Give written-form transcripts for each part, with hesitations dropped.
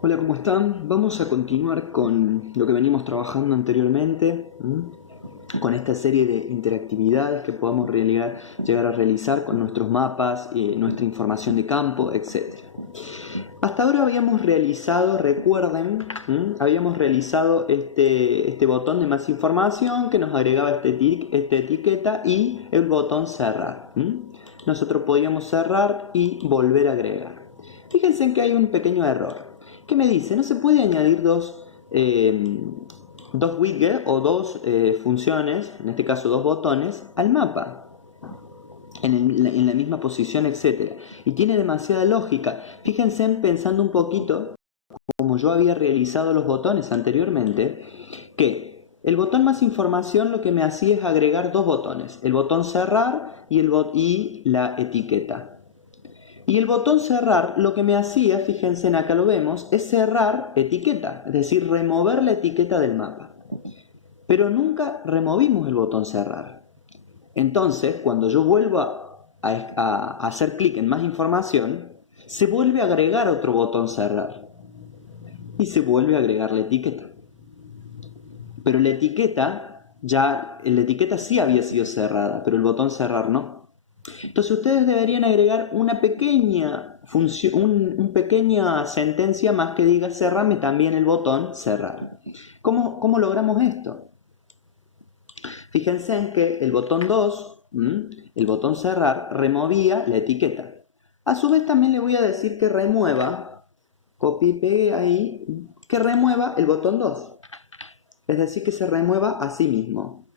Hola, ¿cómo están? Vamos a continuar con lo que venimos trabajando anteriormente, con esta serie de interactividades que podamos llegar a realizar con nuestros mapas, nuestra información de campo, etc. Hasta ahora habíamos realizado, recuerden, habíamos realizado este botón de más información que nos agregaba esta etiqueta y el botón cerrar. Nosotros podíamos cerrar y volver a agregar. Fíjense en que hay un pequeño error. ¿Qué me dice? No se puede añadir dos widgets o dos funciones, en este caso dos botones, al mapa en la misma posición, etc. Y tiene demasiada lógica. Fíjense pensando un poquito, como yo había realizado los botones anteriormente, que el botón más información lo que me hacía es agregar dos botones, el botón cerrar y la etiqueta. Y el botón cerrar lo que me hacía, fíjense acá lo vemos, es cerrar etiqueta, es decir, remover la etiqueta del mapa. Pero nunca removimos el botón cerrar. Entonces, cuando yo vuelvo a hacer clic en más información, se vuelve a agregar otro botón cerrar y se vuelve a agregar la etiqueta. Pero la etiqueta sí había sido cerrada, pero el botón cerrar no. Entonces ustedes deberían agregar una pequeña pequeña sentencia más que diga cerrame también el botón cerrar. ¿Cómo logramos esto? Fíjense en que el botón 2, el botón cerrar, removía la etiqueta. A su vez también le voy a decir que remueva, copie y pegue ahí, que remueva el botón 2. Es decir, que se remueva a sí mismo.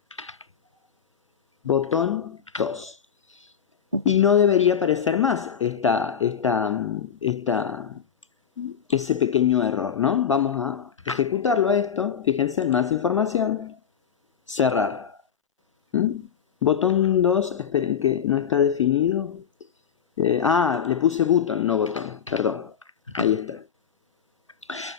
Botón 2. Y no debería aparecer más ese pequeño error, ¿no? Vamos a ejecutarlo a esto. Fíjense, más información. Cerrar. Botón 2, esperen que no está definido. Le puse button, no botón, perdón. Ahí está.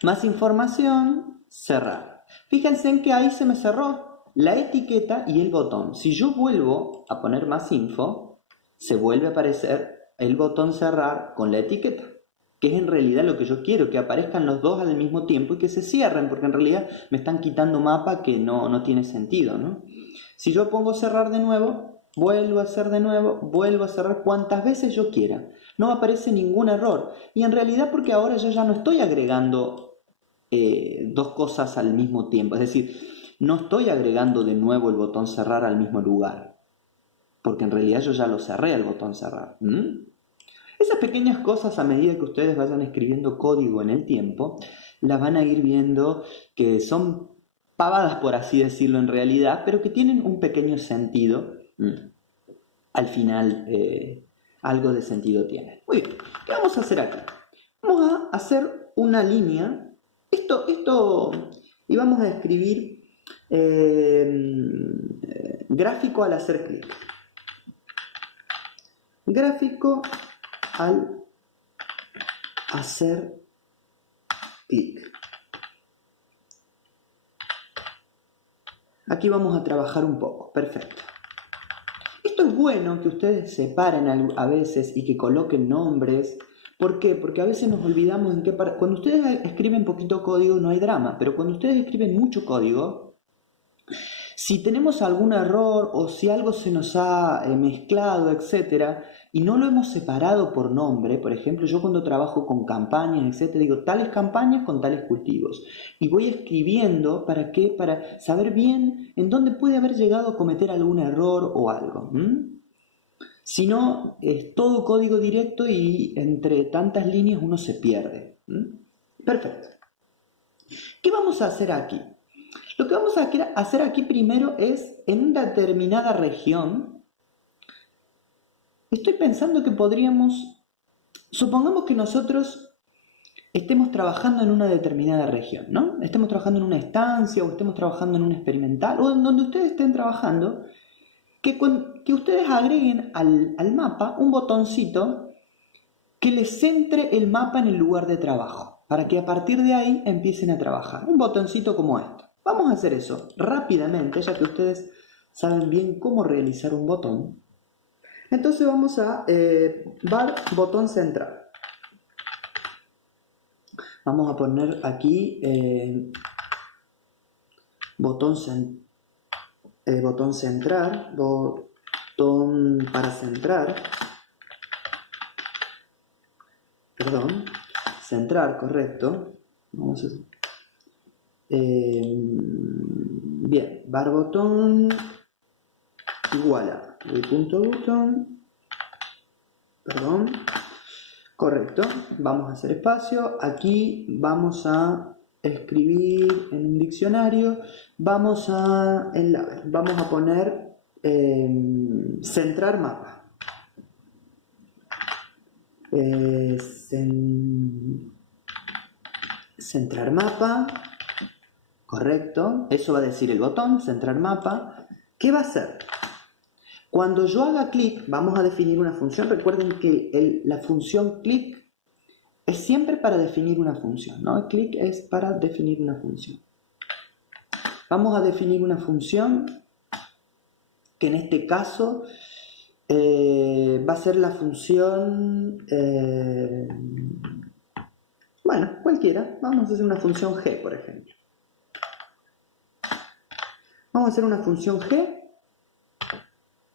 Más información, cerrar. Fíjense en que ahí se me cerró la etiqueta y el botón. Si yo vuelvo a poner más info, se vuelve a aparecer el botón cerrar con la etiqueta, que es en realidad lo que yo quiero, que aparezcan los dos al mismo tiempo y que se cierren, porque en realidad me están quitando mapa que no tiene sentido, ¿no? Si yo pongo cerrar de nuevo, vuelvo a hacer de nuevo, vuelvo a cerrar cuantas veces yo quiera. No aparece ningún error. Y en realidad porque ahora yo ya no estoy agregando dos cosas al mismo tiempo. Es decir, no estoy agregando de nuevo el botón cerrar al mismo lugar. Porque en realidad yo ya lo cerré el botón cerrar. Esas pequeñas cosas, a medida que ustedes vayan escribiendo código en el tiempo, las van a ir viendo que son pavadas, por así decirlo, en realidad, pero que tienen un pequeño sentido. Al final, algo de sentido tienen. Muy bien, ¿qué vamos a hacer acá? Vamos a hacer una línea. Y vamos a escribir gráfico al hacer clic. Gráfico al hacer clic. Aquí vamos a trabajar un poco. Perfecto. Esto es bueno que ustedes separen a veces y que coloquen nombres. ¿Por qué? Porque a veces nos olvidamos en qué parte. Cuando ustedes escriben poquito código no hay drama, pero cuando ustedes escriben mucho código, si tenemos algún error o si algo se nos ha mezclado, etcétera, y no lo hemos separado por nombre, por ejemplo, yo cuando trabajo con campañas, etcétera, digo tales campañas con tales cultivos. Y voy escribiendo, ¿para qué? Para saber bien en dónde puede haber llegado a cometer algún error o algo. Si no, es todo código directo y entre tantas líneas uno se pierde. Perfecto. ¿Qué vamos a hacer aquí? Lo que vamos a hacer aquí primero es, en una determinada región, estoy pensando que supongamos que nosotros estemos trabajando en una determinada región, ¿no? Estemos trabajando en una estancia o estemos trabajando en un experimental o en donde ustedes estén trabajando, que ustedes agreguen al mapa un botoncito que les centre el mapa en el lugar de trabajo, para que a partir de ahí empiecen a trabajar. Un botoncito como este. Vamos a hacer eso rápidamente, ya que ustedes saben bien cómo realizar un botón. Entonces vamos a var botón central. Vamos a poner aquí botón centrar, botón para centrar, perdón, centrar, correcto. Vamos a bien, bar botón igual a el punto botón, perdón, correcto. Vamos a hacer espacio, aquí vamos a escribir en un diccionario, vamos a poner centrar mapa. Centrar mapa, correcto, eso va a decir el botón, centrar mapa. ¿Qué va a hacer? Cuando yo haga clic, vamos a definir una función. Recuerden que la función clic es siempre para definir una función, ¿no? Clic es para definir una función. Vamos a definir una función que en este caso va a ser la función, bueno, cualquiera. Vamos a hacer una función g, por ejemplo. Vamos a hacer una función g.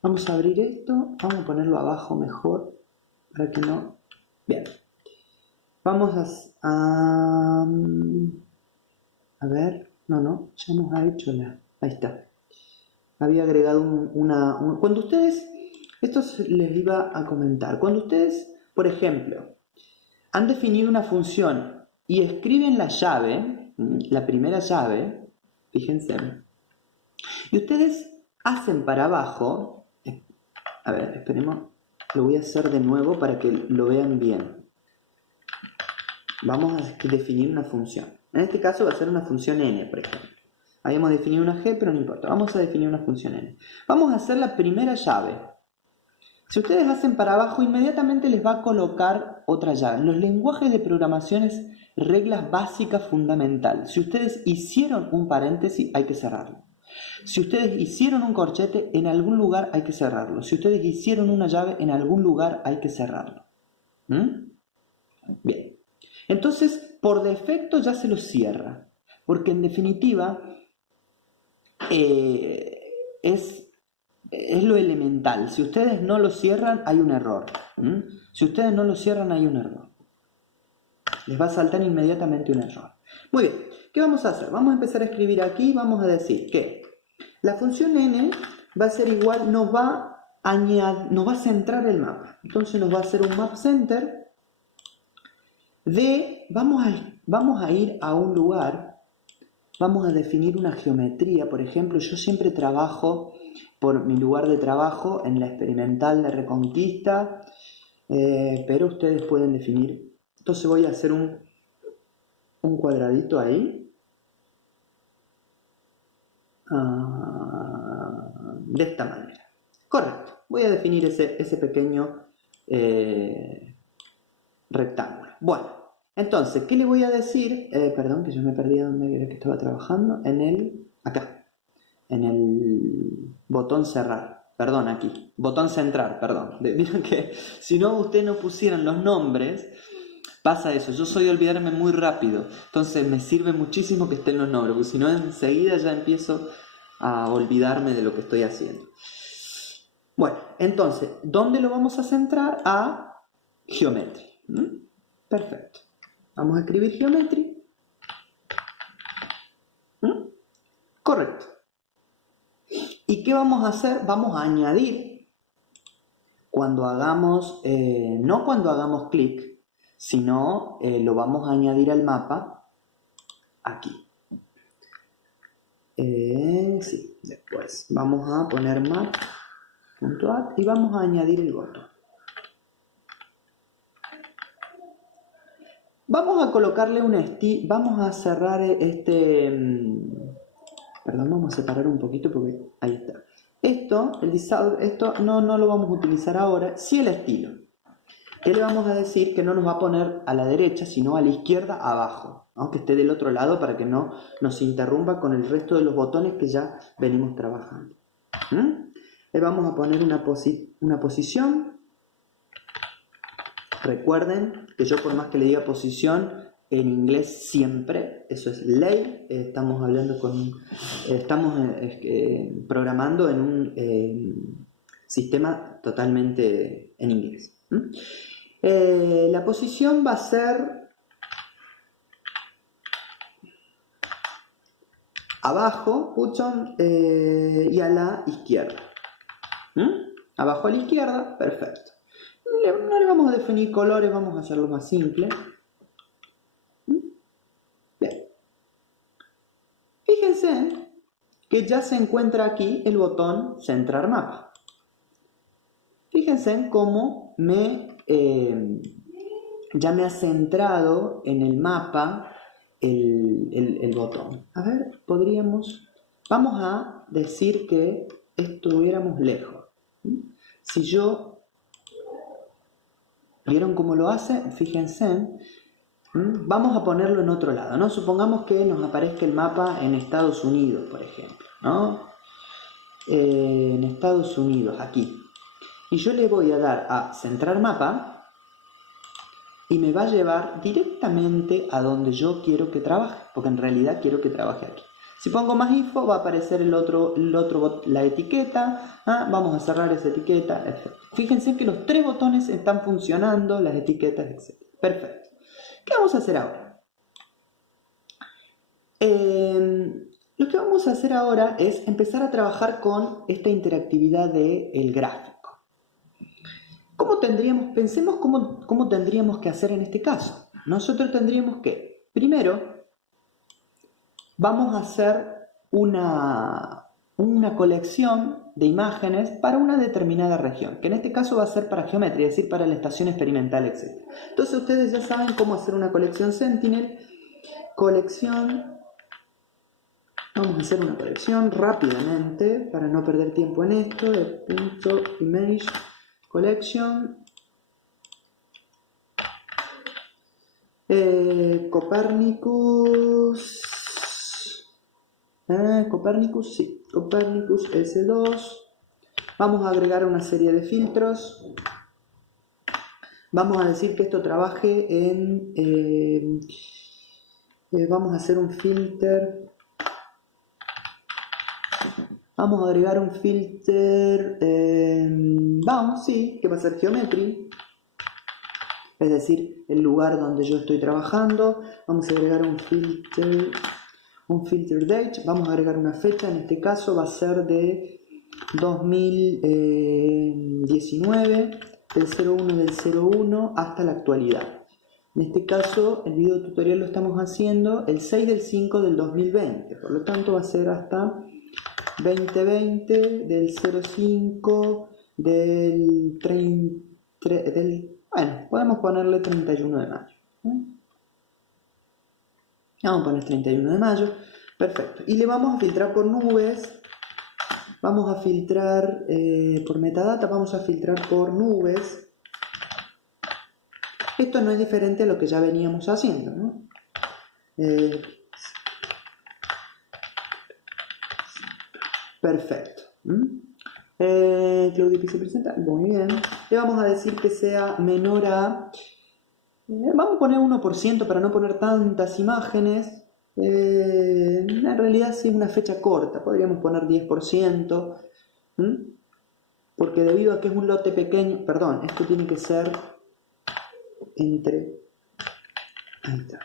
Vamos a abrir esto, vamos a ponerlo abajo mejor, para que no... Bien. Vamos a ver, no, ya nos ha hecho ahí está. Había agregado cuando ustedes, esto les iba a comentar, cuando ustedes, por ejemplo, han definido una función y escriben la llave, la primera llave, fíjense, y ustedes hacen para abajo... A ver, esperemos, lo voy a hacer de nuevo para que lo vean bien. Vamos a definir una función. En este caso va a ser una función n, por ejemplo. Habíamos definido una g, pero no importa. Vamos a definir una función n. Vamos a hacer la primera llave. Si ustedes hacen para abajo, inmediatamente les va a colocar otra llave. En los lenguajes de programación es reglas básicas fundamentales. Si ustedes hicieron un paréntesis, hay que cerrarlo. Si ustedes hicieron un corchete, en algún lugar hay que cerrarlo. Si ustedes hicieron una llave, en algún lugar hay que cerrarlo. Bien. Entonces, por defecto ya se lo cierra. Porque en definitiva, es lo elemental. Si ustedes no lo cierran, hay un error. Si ustedes no lo cierran, hay un error. Les va a saltar inmediatamente un error. Muy bien. ¿Qué vamos a hacer? Vamos a empezar a escribir aquí. Vamos a decir que la función n va a ser igual, nos va a centrar el mapa. Entonces nos va a hacer un map center de, vamos a ir a un lugar, vamos a definir una geometría. Por ejemplo, yo siempre trabajo por mi lugar de trabajo en la experimental de Reconquista, pero ustedes pueden definir. Entonces voy a hacer un cuadradito ahí. De esta manera. Correcto. Voy a definir ese pequeño rectángulo. Bueno, entonces, ¿qué le voy a decir? Perdón, que yo me perdí donde era que estaba trabajando. Acá. En el botón cerrar. Perdón, aquí. Botón centrar, perdón. Vieron que si no ustedes no pusieran los nombres, pasa eso. Yo soy de olvidarme muy rápido. Entonces me sirve muchísimo que estén los nombres, porque si no enseguida ya empiezo a olvidarme de lo que estoy haciendo. Bueno, entonces, ¿dónde lo vamos a centrar? A Geometry. Perfecto. Vamos a escribir Geometry. Correcto. ¿Y qué vamos a hacer? Vamos a añadir, cuando hagamos, no cuando hagamos clic, sino lo vamos a añadir al mapa aquí. Sí, después vamos a poner map.add y vamos a añadir el botón. Vamos a colocarle un estilo, vamos a cerrar perdón, vamos a separar un poquito porque ahí está. Esto no lo vamos a utilizar ahora, sí el estilo. ¿Qué le vamos a decir? Que no nos va a poner a la derecha, sino a la izquierda abajo, aunque esté del otro lado para que no nos interrumpa con el resto de los botones que ya venimos trabajando. Le vamos a poner una posición. Recuerden que yo, por más que le diga posición, en inglés siempre, eso es ley. Estamos programando en un sistema totalmente en inglés. La posición va a ser abajo, button, y a la izquierda. Abajo a la izquierda, perfecto. No le vamos a definir colores, vamos a hacerlo más simple. Bien. Fíjense que ya se encuentra aquí el botón centrar mapa. Fíjense en cómo ya me ha centrado en el mapa el botón. A ver, vamos a decir que estuviéramos lejos. Si yo, ¿vieron cómo lo hace? Fíjense, vamos a ponerlo en otro lado, ¿no? Supongamos que nos aparezca el mapa en Estados Unidos, por ejemplo, ¿no? En Estados Unidos, aquí. Y yo le voy a dar a centrar mapa y me va a llevar directamente a donde yo quiero que trabaje, porque en realidad quiero que trabaje aquí. Si pongo más info va a aparecer la etiqueta. Vamos a cerrar esa etiqueta, etc. Fíjense que los 3 botones están funcionando, las etiquetas, etc. Perfecto. ¿Qué vamos a hacer ahora? Lo que vamos a hacer ahora es empezar a trabajar con esta interactividad del gráfico. Pensemos cómo tendríamos que hacer en este caso. Nosotros tendríamos que, primero, vamos a hacer una colección de imágenes para una determinada región, que en este caso va a ser para geometría, es decir, para la estación experimental, etc. Entonces ustedes ya saben cómo hacer una colección Sentinel. Vamos a hacer una colección rápidamente para no perder tiempo en esto. .image collection. Copernicus, sí, Copernicus S2. Vamos a agregar una serie de filtros. Vamos a decir que esto trabaje vamos a hacer un filter. Vamos a agregar un filter bound, sí, que va a ser geometry. Es decir, el lugar donde yo estoy trabajando. Vamos a agregar un filter date. Vamos a agregar una fecha, en este caso va a ser de 2019, del 01 del 01 hasta la actualidad. En este caso, el video tutorial lo estamos haciendo el 6 del 5 del 2020, por lo tanto va a ser hasta 2020 del 05 del 30, bueno, podemos ponerle 31 de mayo. Vamos a poner 31 de mayo. Perfecto. Y le vamos a filtrar por nubes. Vamos a filtrar por metadata. Vamos a filtrar por nubes. Esto no es diferente a lo que ya veníamos haciendo, ¿no? Perfecto. Claudio Pixel presenta. Muy bien. Le vamos a decir que sea menor a... vamos a poner 1% para no poner tantas imágenes. En realidad sí es una fecha corta. Podríamos poner 10%. Porque debido a que es un lote pequeño... Perdón, esto tiene que ser entre... Ahí está.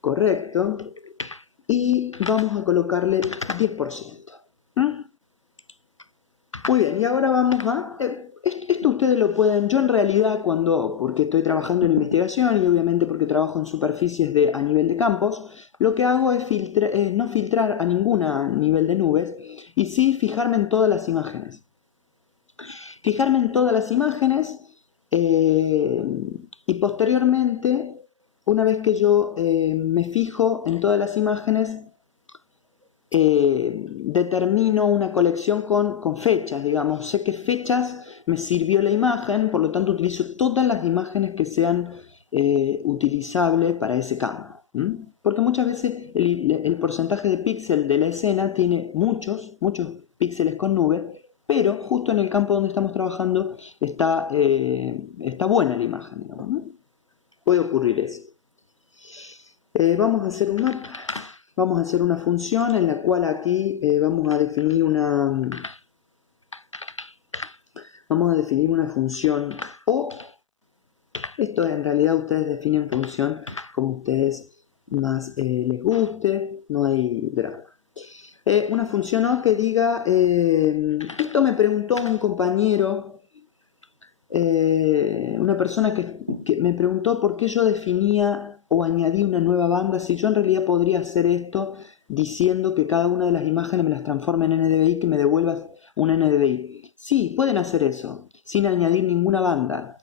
Correcto. Y vamos a colocarle 10%. Muy bien, y ahora vamos a... esto ustedes lo pueden... Yo en realidad porque estoy trabajando en investigación y obviamente porque trabajo en superficies a nivel de campos, lo que hago es no filtrar a ninguna nivel de nubes y sí fijarme en todas las imágenes. Fijarme en todas las imágenes y posteriormente, una vez que yo me fijo en todas las imágenes, determino una colección con fechas, digamos. Sé qué fechas me sirvió la imagen, por lo tanto utilizo todas las imágenes que sean utilizables para ese campo. Porque muchas veces el porcentaje de píxeles de la escena tiene muchos píxeles con nube, pero justo en el campo donde estamos trabajando está buena la imagen, digamos, ¿no? Puede ocurrir eso. Vamos a hacer un map. Vamos a hacer una función en la cual aquí vamos a definir una función o, esto en realidad ustedes definen función como ustedes más les guste, no hay drama. Una función o que diga, esto me preguntó un compañero, una persona que me preguntó por qué yo definía o añadí una nueva banda, si yo en realidad podría hacer esto diciendo que cada una de las imágenes me las transforme en NDVI, que me devuelva un NDVI. Sí, pueden hacer eso, sin añadir ninguna banda.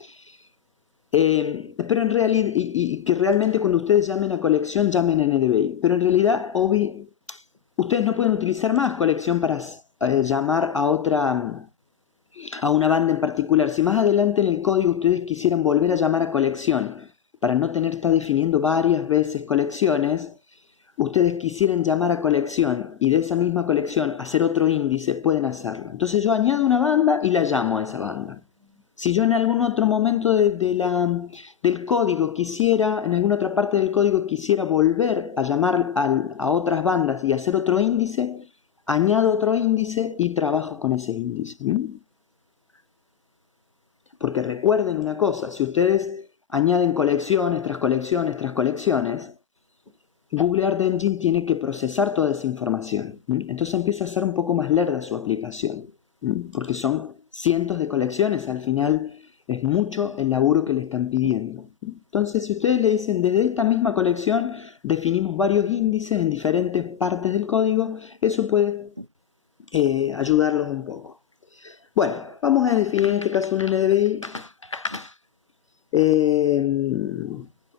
Pero en realidad, y que realmente cuando ustedes llamen a colección, llamen NDVI. Pero en realidad, ustedes no pueden utilizar más colección para llamar a una banda en particular. Si más adelante en el código ustedes quisieran volver a llamar a colección, para no tener que estar definiendo varias veces colecciones, ustedes quisieran llamar a colección y de esa misma colección hacer otro índice, pueden hacerlo. Entonces yo añado una banda y la llamo a esa banda. Si yo en algún otro momento del código quisiera, en alguna otra parte del código quisiera volver a llamar a otras bandas y hacer otro índice, añado otro índice y trabajo con ese índice. Porque recuerden una cosa, si ustedes añaden colecciones tras colecciones tras colecciones, Google Earth Engine tiene que procesar toda esa información. Entonces empieza a ser un poco más lerda su aplicación, porque son cientos de colecciones, al final es mucho el laburo que le están pidiendo. Entonces, si ustedes le dicen, desde esta misma colección definimos varios índices en diferentes partes del código, eso puede ayudarlos un poco. Bueno, vamos a definir en este caso un NDVI.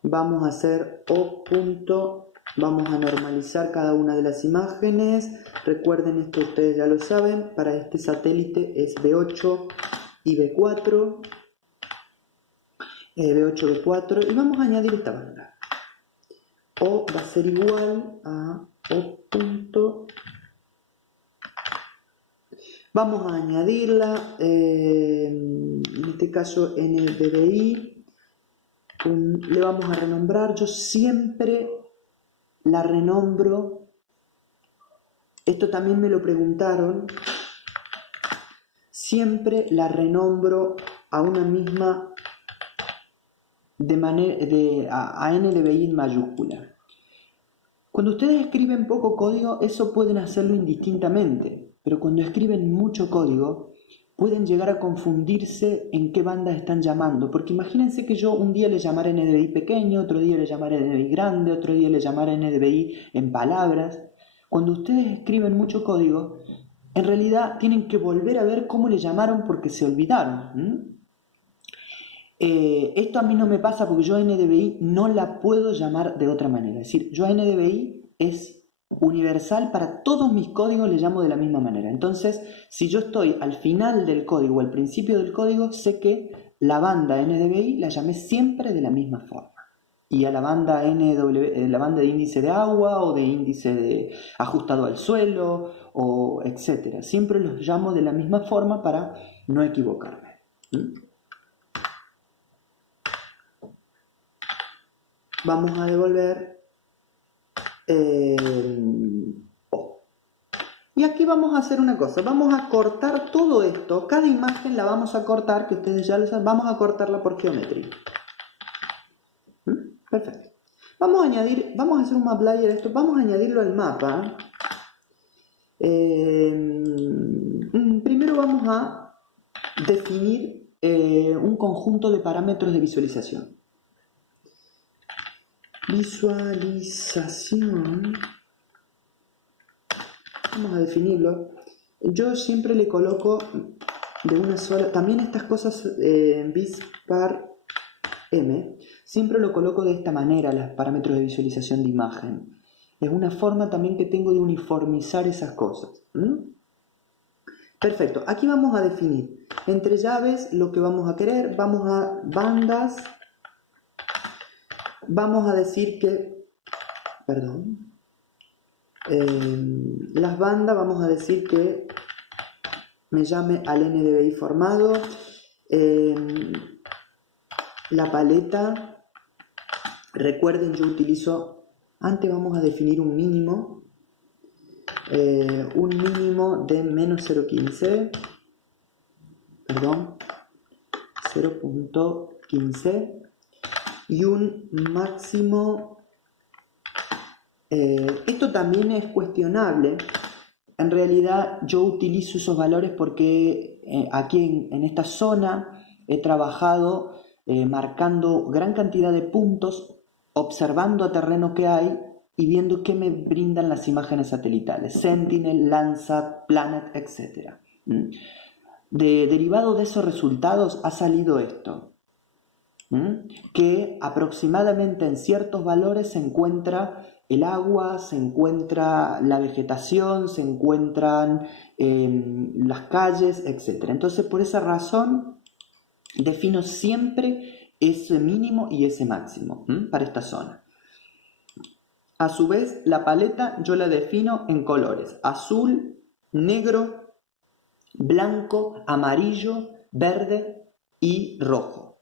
Vamos a hacer vamos a normalizar cada una de las imágenes. Recuerden esto, ustedes ya lo saben, para este satélite es B8 y B4, B8, B4, y vamos a añadir esta banda. O va a ser igual a O. Vamos a añadirla, en este caso NDVI. Le vamos a renombrar, yo siempre la renombro, esto también me lo preguntaron, siempre la renombro a una misma a NDVI en mayúscula. Cuando ustedes escriben poco código, eso pueden hacerlo indistintamente, pero cuando escriben mucho código, pueden llegar a confundirse en qué bandas están llamando, porque imagínense que yo un día le llamara NDVI pequeño, otro día le llamara NDVI grande, otro día le llamara NDVI en palabras. Cuando ustedes escriben mucho código, en realidad tienen que volver a ver cómo le llamaron porque se olvidaron. Esto a mí no me pasa porque yo a NDVI no la puedo llamar de otra manera. Es decir, yo a NDVI es universal, para todos mis códigos le llamo de la misma manera. Entonces, si yo estoy al final del código o al principio del código, sé que la banda NDVI la llamé siempre de la misma forma. Y a la banda la banda de índice de agua o de índice de ajustado al suelo o etcétera, siempre los llamo de la misma forma para no equivocarme. Vamos a devolver y aquí vamos a hacer una cosa, vamos a cortar todo esto, cada imagen la vamos a cortar, que ustedes ya lo saben, vamos a cortarla por geometría. Perfecto. Vamos a hacer un map layer esto, vamos a añadirlo al mapa. Primero vamos a definir un conjunto de parámetros de visualización. Visualización, vamos a definirlo. Yo siempre le coloco de una sola, también estas cosas vispar m, siempre lo coloco de esta manera, los parámetros de visualización de imagen. Es una forma también que tengo de uniformizar esas cosas. Perfecto, aquí vamos a definir entre llaves lo que vamos a querer, vamos a bandas. Vamos a decir que, las bandas vamos a decir que me llame al NDVI formado, la paleta Recuerden, yo utilizo, antes vamos a definir un mínimo de menos 0.15, perdón, 0.15 y un máximo, esto también es cuestionable. En realidad yo utilizo esos valores porque aquí en esta zona he trabajado marcando gran cantidad de puntos, observando a terreno que hay y viendo qué me brindan las imágenes satelitales, Sentinel, Landsat, Planet, etc. Derivado de esos resultados ha salido esto, que aproximadamente en ciertos valores se encuentra el agua, se encuentra la vegetación, se encuentran las calles, etc. Entonces, por esa razón, defino siempre ese mínimo y ese máximo para esta zona. A su vez, la paleta yo la defino en colores: azul, negro, blanco, amarillo, verde y rojo.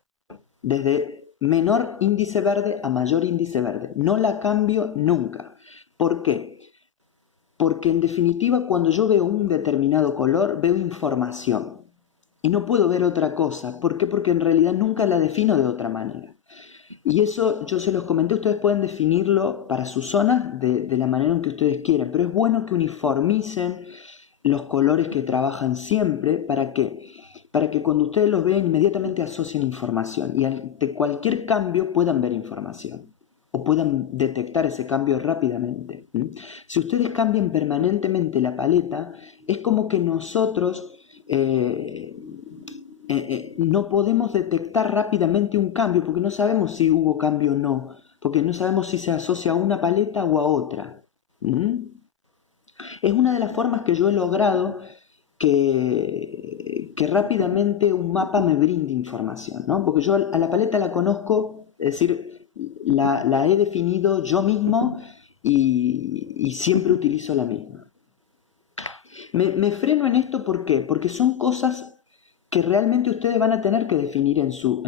Desde menor índice verde a mayor índice verde. No la cambio nunca. ¿Por qué? Porque en definitiva cuando yo veo un determinado color veo información. Y no puedo ver otra cosa. ¿Por qué? Porque en realidad nunca la defino de otra manera. Y eso yo se los comenté, ustedes pueden definirlo para sus zonas de la manera en que ustedes quieran. Pero es bueno que uniformicen los colores que trabajan siempre. ¿Para qué? Para que cuando ustedes los vean inmediatamente asocien información y ante cualquier cambio puedan ver información o puedan detectar ese cambio rápidamente. Si ustedes cambian permanentemente la paleta, es como que nosotros no podemos detectar rápidamente un cambio porque no sabemos si hubo cambio o no, porque no sabemos si se asocia a una paleta o a otra. Es una de las formas que yo he logrado que rápidamente un mapa me brinde información, ¿no? Porque yo a la paleta la conozco, es decir, la he definido yo mismo y siempre utilizo la misma. Me freno en esto, ¿por qué? Porque son cosas que realmente ustedes van a tener que definir en sus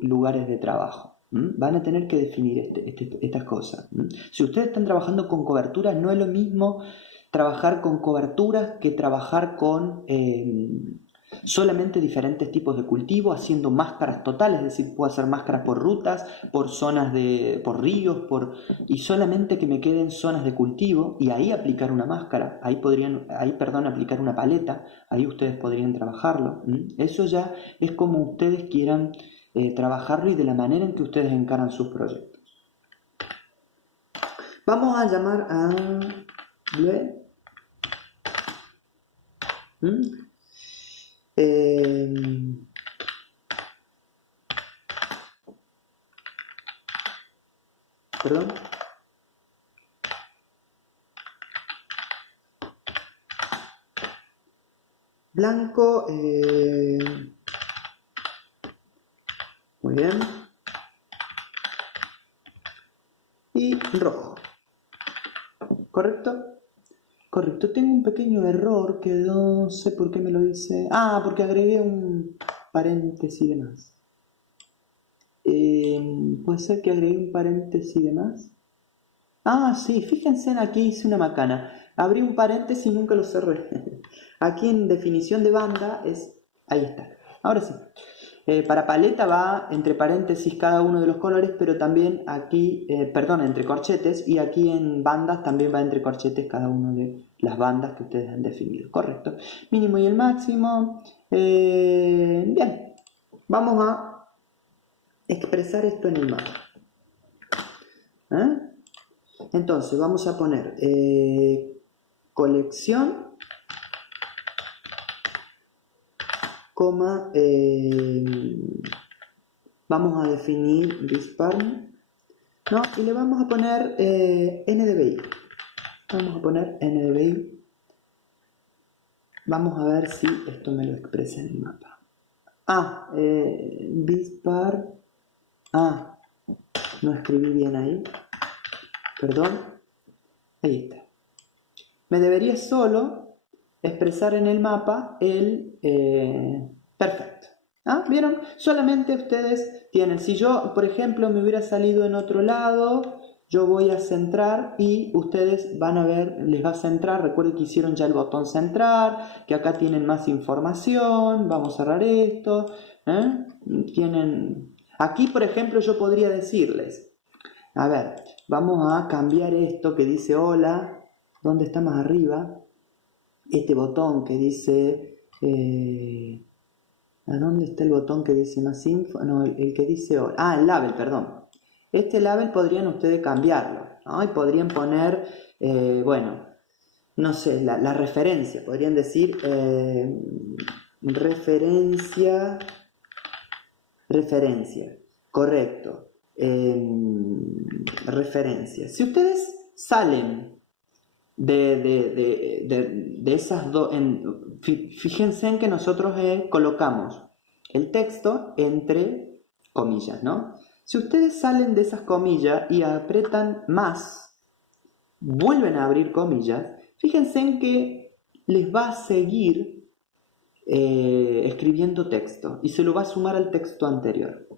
lugares de trabajo. Van a tener que definir estas cosas. Si ustedes están trabajando con coberturas, no es lo mismo trabajar con coberturas que trabajar con solamente diferentes tipos de cultivo, haciendo máscaras totales, es decir, puedo hacer máscaras por rutas, por zonas por ríos, y solamente que me queden zonas de cultivo, y ahí aplicar una máscara, aplicar una paleta, ahí ustedes podrían trabajarlo. Eso ya es como ustedes quieran trabajarlo y de la manera en que ustedes encaran sus proyectos. Vamos a llamar a perdón. Blanco, muy bien. Y rojo. ¿Correcto? Correcto, tengo un pequeño error que no sé por qué me lo dice. Ah, porque agregué un paréntesis de más. ¿Puede ser que agregué un paréntesis de más? Ah, sí, fíjense, aquí hice una macana. Abrí un paréntesis y nunca lo cerré. Aquí en definición de banda ahí está. Ahora sí. Para paleta va entre paréntesis cada uno de los colores, pero también aquí, entre corchetes, y aquí en bandas también va entre corchetes cada uno de las bandas que ustedes han definido. Correcto. Mínimo y el máximo. Bien. Vamos a expresar esto en el mapa. Entonces vamos a poner colección, coma, vamos a definir disparm, ¿no? Y le vamos a poner NDVI. Vamos a poner NDVI. Vamos a ver si esto me lo expresa en el mapa. Dispar. No escribí bien ahí. Perdón. Ahí está. Me debería solo expresar en el mapa el perfecto. ¿Ah? ¿Vieron? Solamente ustedes tienen, si yo, por ejemplo, me hubiera salido en otro lado, yo voy a centrar y ustedes van a ver, les va a centrar. Recuerden que hicieron ya el botón centrar, que acá tienen más información. Vamos a cerrar esto. Tienen, aquí, por ejemplo, yo podría decirles, a ver, vamos a cambiar esto que dice hola. ¿Dónde está más arriba? Este botón que dice... ¿a dónde está el botón que dice más info? No, el que dice hola. Ah, el label, perdón. Este label podrían ustedes cambiarlo, ¿no? Y podrían poner, bueno, no sé, la referencia. Podrían decir referencia, correcto. Referencia. Si ustedes salen de esas dos, fíjense en que nosotros colocamos el texto entre comillas, ¿no? Si ustedes salen de esas comillas y apretan más, vuelven a abrir comillas, fíjense en que les va a seguir escribiendo texto y se lo va a sumar al texto anterior.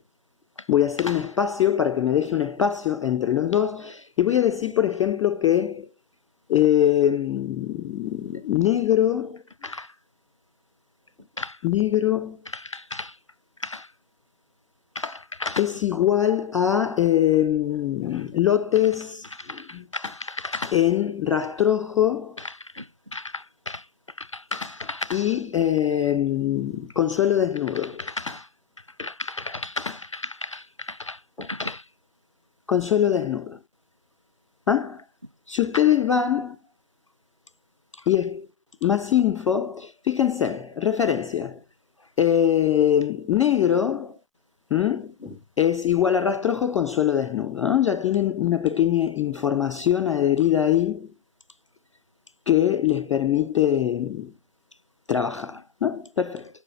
Voy a hacer un espacio para que me deje un espacio entre los dos y voy a decir, por ejemplo, que negro es igual a lotes en rastrojo y consuelo desnudo. Consuelo desnudo. ¿Ah? Si ustedes van y es más info, fíjense, referencia. Negro es igual a rastrojo con suelo desnudo, ¿no? Ya tienen una pequeña información adherida ahí que les permite trabajar, ¿no? Perfecto.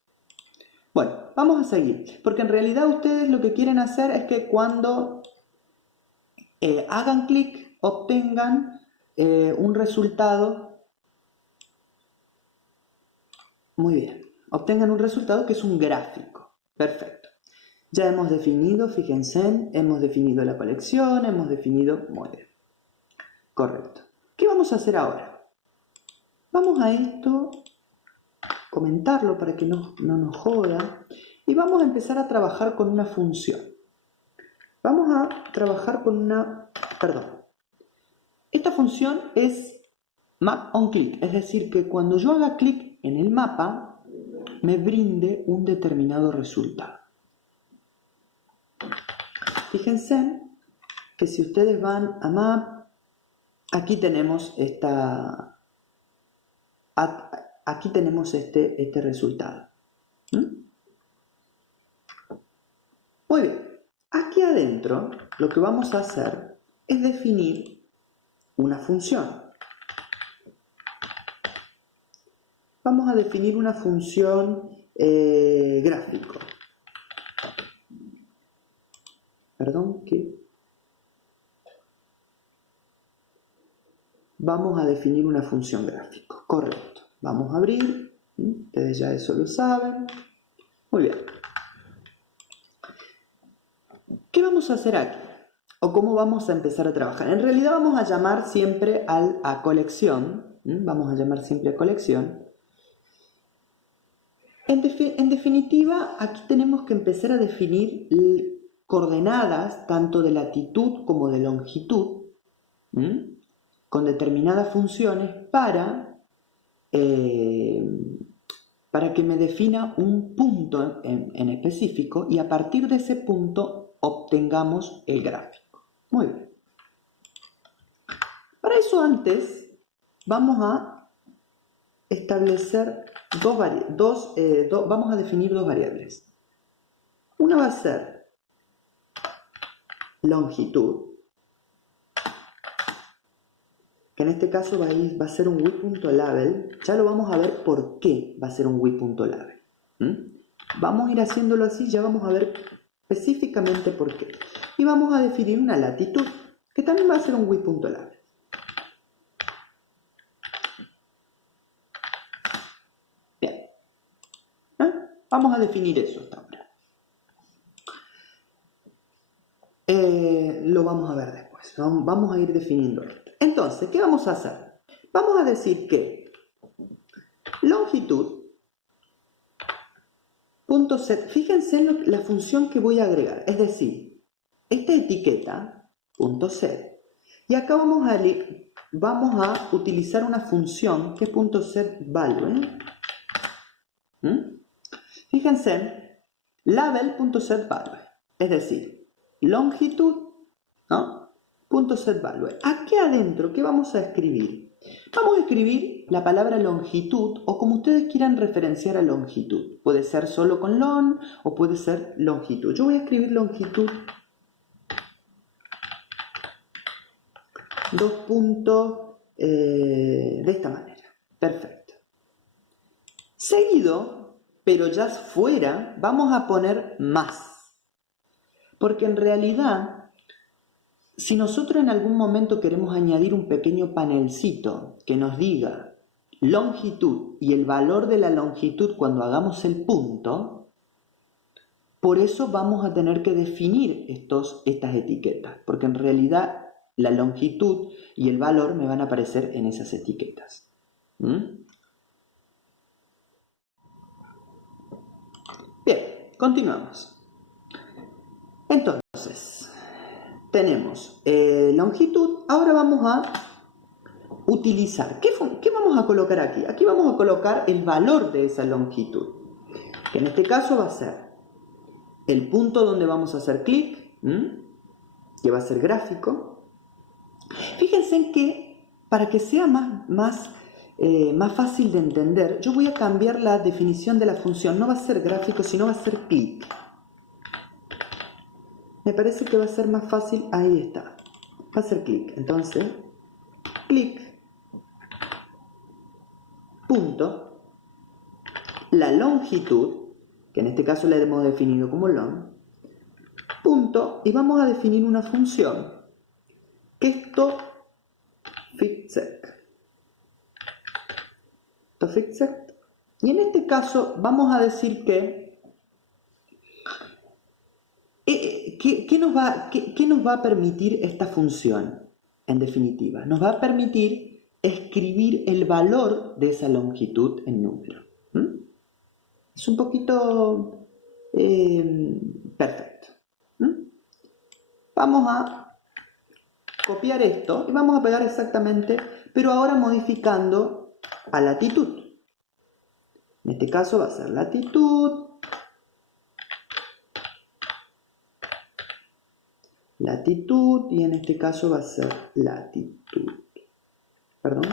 Bueno, vamos a seguir, porque en realidad ustedes lo que quieren hacer es que cuando hagan clic obtengan un resultado. Muy bien, obtengan un resultado que es un gráfico. Perfecto. Ya hemos definido, fíjense, hemos definido la colección, hemos definido... Muy bien. Correcto. ¿Qué vamos a hacer ahora? Vamos a esto, comentarlo para que no nos joda, y vamos a empezar a trabajar con una función. Vamos a trabajar con una... Perdón. Esta función es map-on-click, es decir, que cuando yo haga clic en el mapa, me brinde un determinado resultado. Fíjense que si ustedes van a map, aquí tenemos este resultado. Muy bien, aquí adentro lo que vamos a hacer es definir una función. Vamos a definir una función gráfico. Perdón, ¿qué? Vamos a definir una función gráfico. Correcto. Vamos a abrir. Ustedes ya eso lo saben. Muy bien. ¿Qué vamos a hacer aquí? ¿O cómo vamos a empezar a trabajar? En realidad vamos a llamar siempre a colección. Vamos a llamar siempre a colección. En definitiva, aquí tenemos que empezar a definir coordenadas tanto de latitud como de longitud, con determinadas funciones para que me defina un punto en específico y a partir de ese punto obtengamos el gráfico. Muy bien. Para eso antes vamos a establecer vamos a definir dos variables. Una va a ser longitud, que en este caso va a ser un width.label. Ya lo vamos a ver por qué va a ser un width.label. Vamos a ir haciéndolo así, ya vamos a ver específicamente por qué. Y vamos a definir una latitud, que también va a ser un width.label. Bien. Vamos a definir eso hasta ahora. Lo vamos a ver después. Vamos a ir definiendo esto. Entonces, ¿qué vamos a hacer? Vamos a decir que longitud punto set, fíjense en la función que voy a agregar, es decir, esta etiqueta punto set, y acá vamos a utilizar una función que es punto set value. Fíjense, label.setValue, es decir, longitud, ¿no? Punto setValue. Aquí adentro, ¿qué vamos a escribir? Vamos a escribir la palabra longitud o como ustedes quieran referenciar a longitud. Puede ser solo con long o puede ser longitud. Yo voy a escribir longitud 2 puntos de esta manera. Perfecto. Seguido, pero ya fuera, vamos a poner más. Porque en realidad, si nosotros en algún momento queremos añadir un pequeño panelcito que nos diga longitud y el valor de la longitud cuando hagamos el punto, por eso vamos a tener que definir estas etiquetas, porque en realidad la longitud y el valor me van a aparecer en esas etiquetas. Bien, continuamos. Entonces, tenemos longitud. Ahora vamos a utilizar. ¿Qué vamos a colocar aquí? Aquí vamos a colocar el valor de esa longitud, que en este caso va a ser el punto donde vamos a hacer clic, que va a ser gráfico. Fíjense en que para que sea más fácil de entender, yo voy a cambiar la definición de la función. No va a ser gráfico, sino va a ser clic. Me parece que va a ser más fácil. Ahí está. Va a ser clic. Entonces, clic, punto, la longitud, que en este caso la hemos definido como long, punto, y vamos a definir una función que es toFixSec. toFixSec. Y en este caso vamos a decir que ¿qué nos va a permitir esta función? En definitiva, nos va a permitir escribir el valor de esa longitud en número. Es un poquito perfecto. Vamos a copiar esto y vamos a pegar exactamente, pero ahora modificando a latitud. En este caso va a ser latitud. Latitud, y en este caso va a ser latitud. Perdón.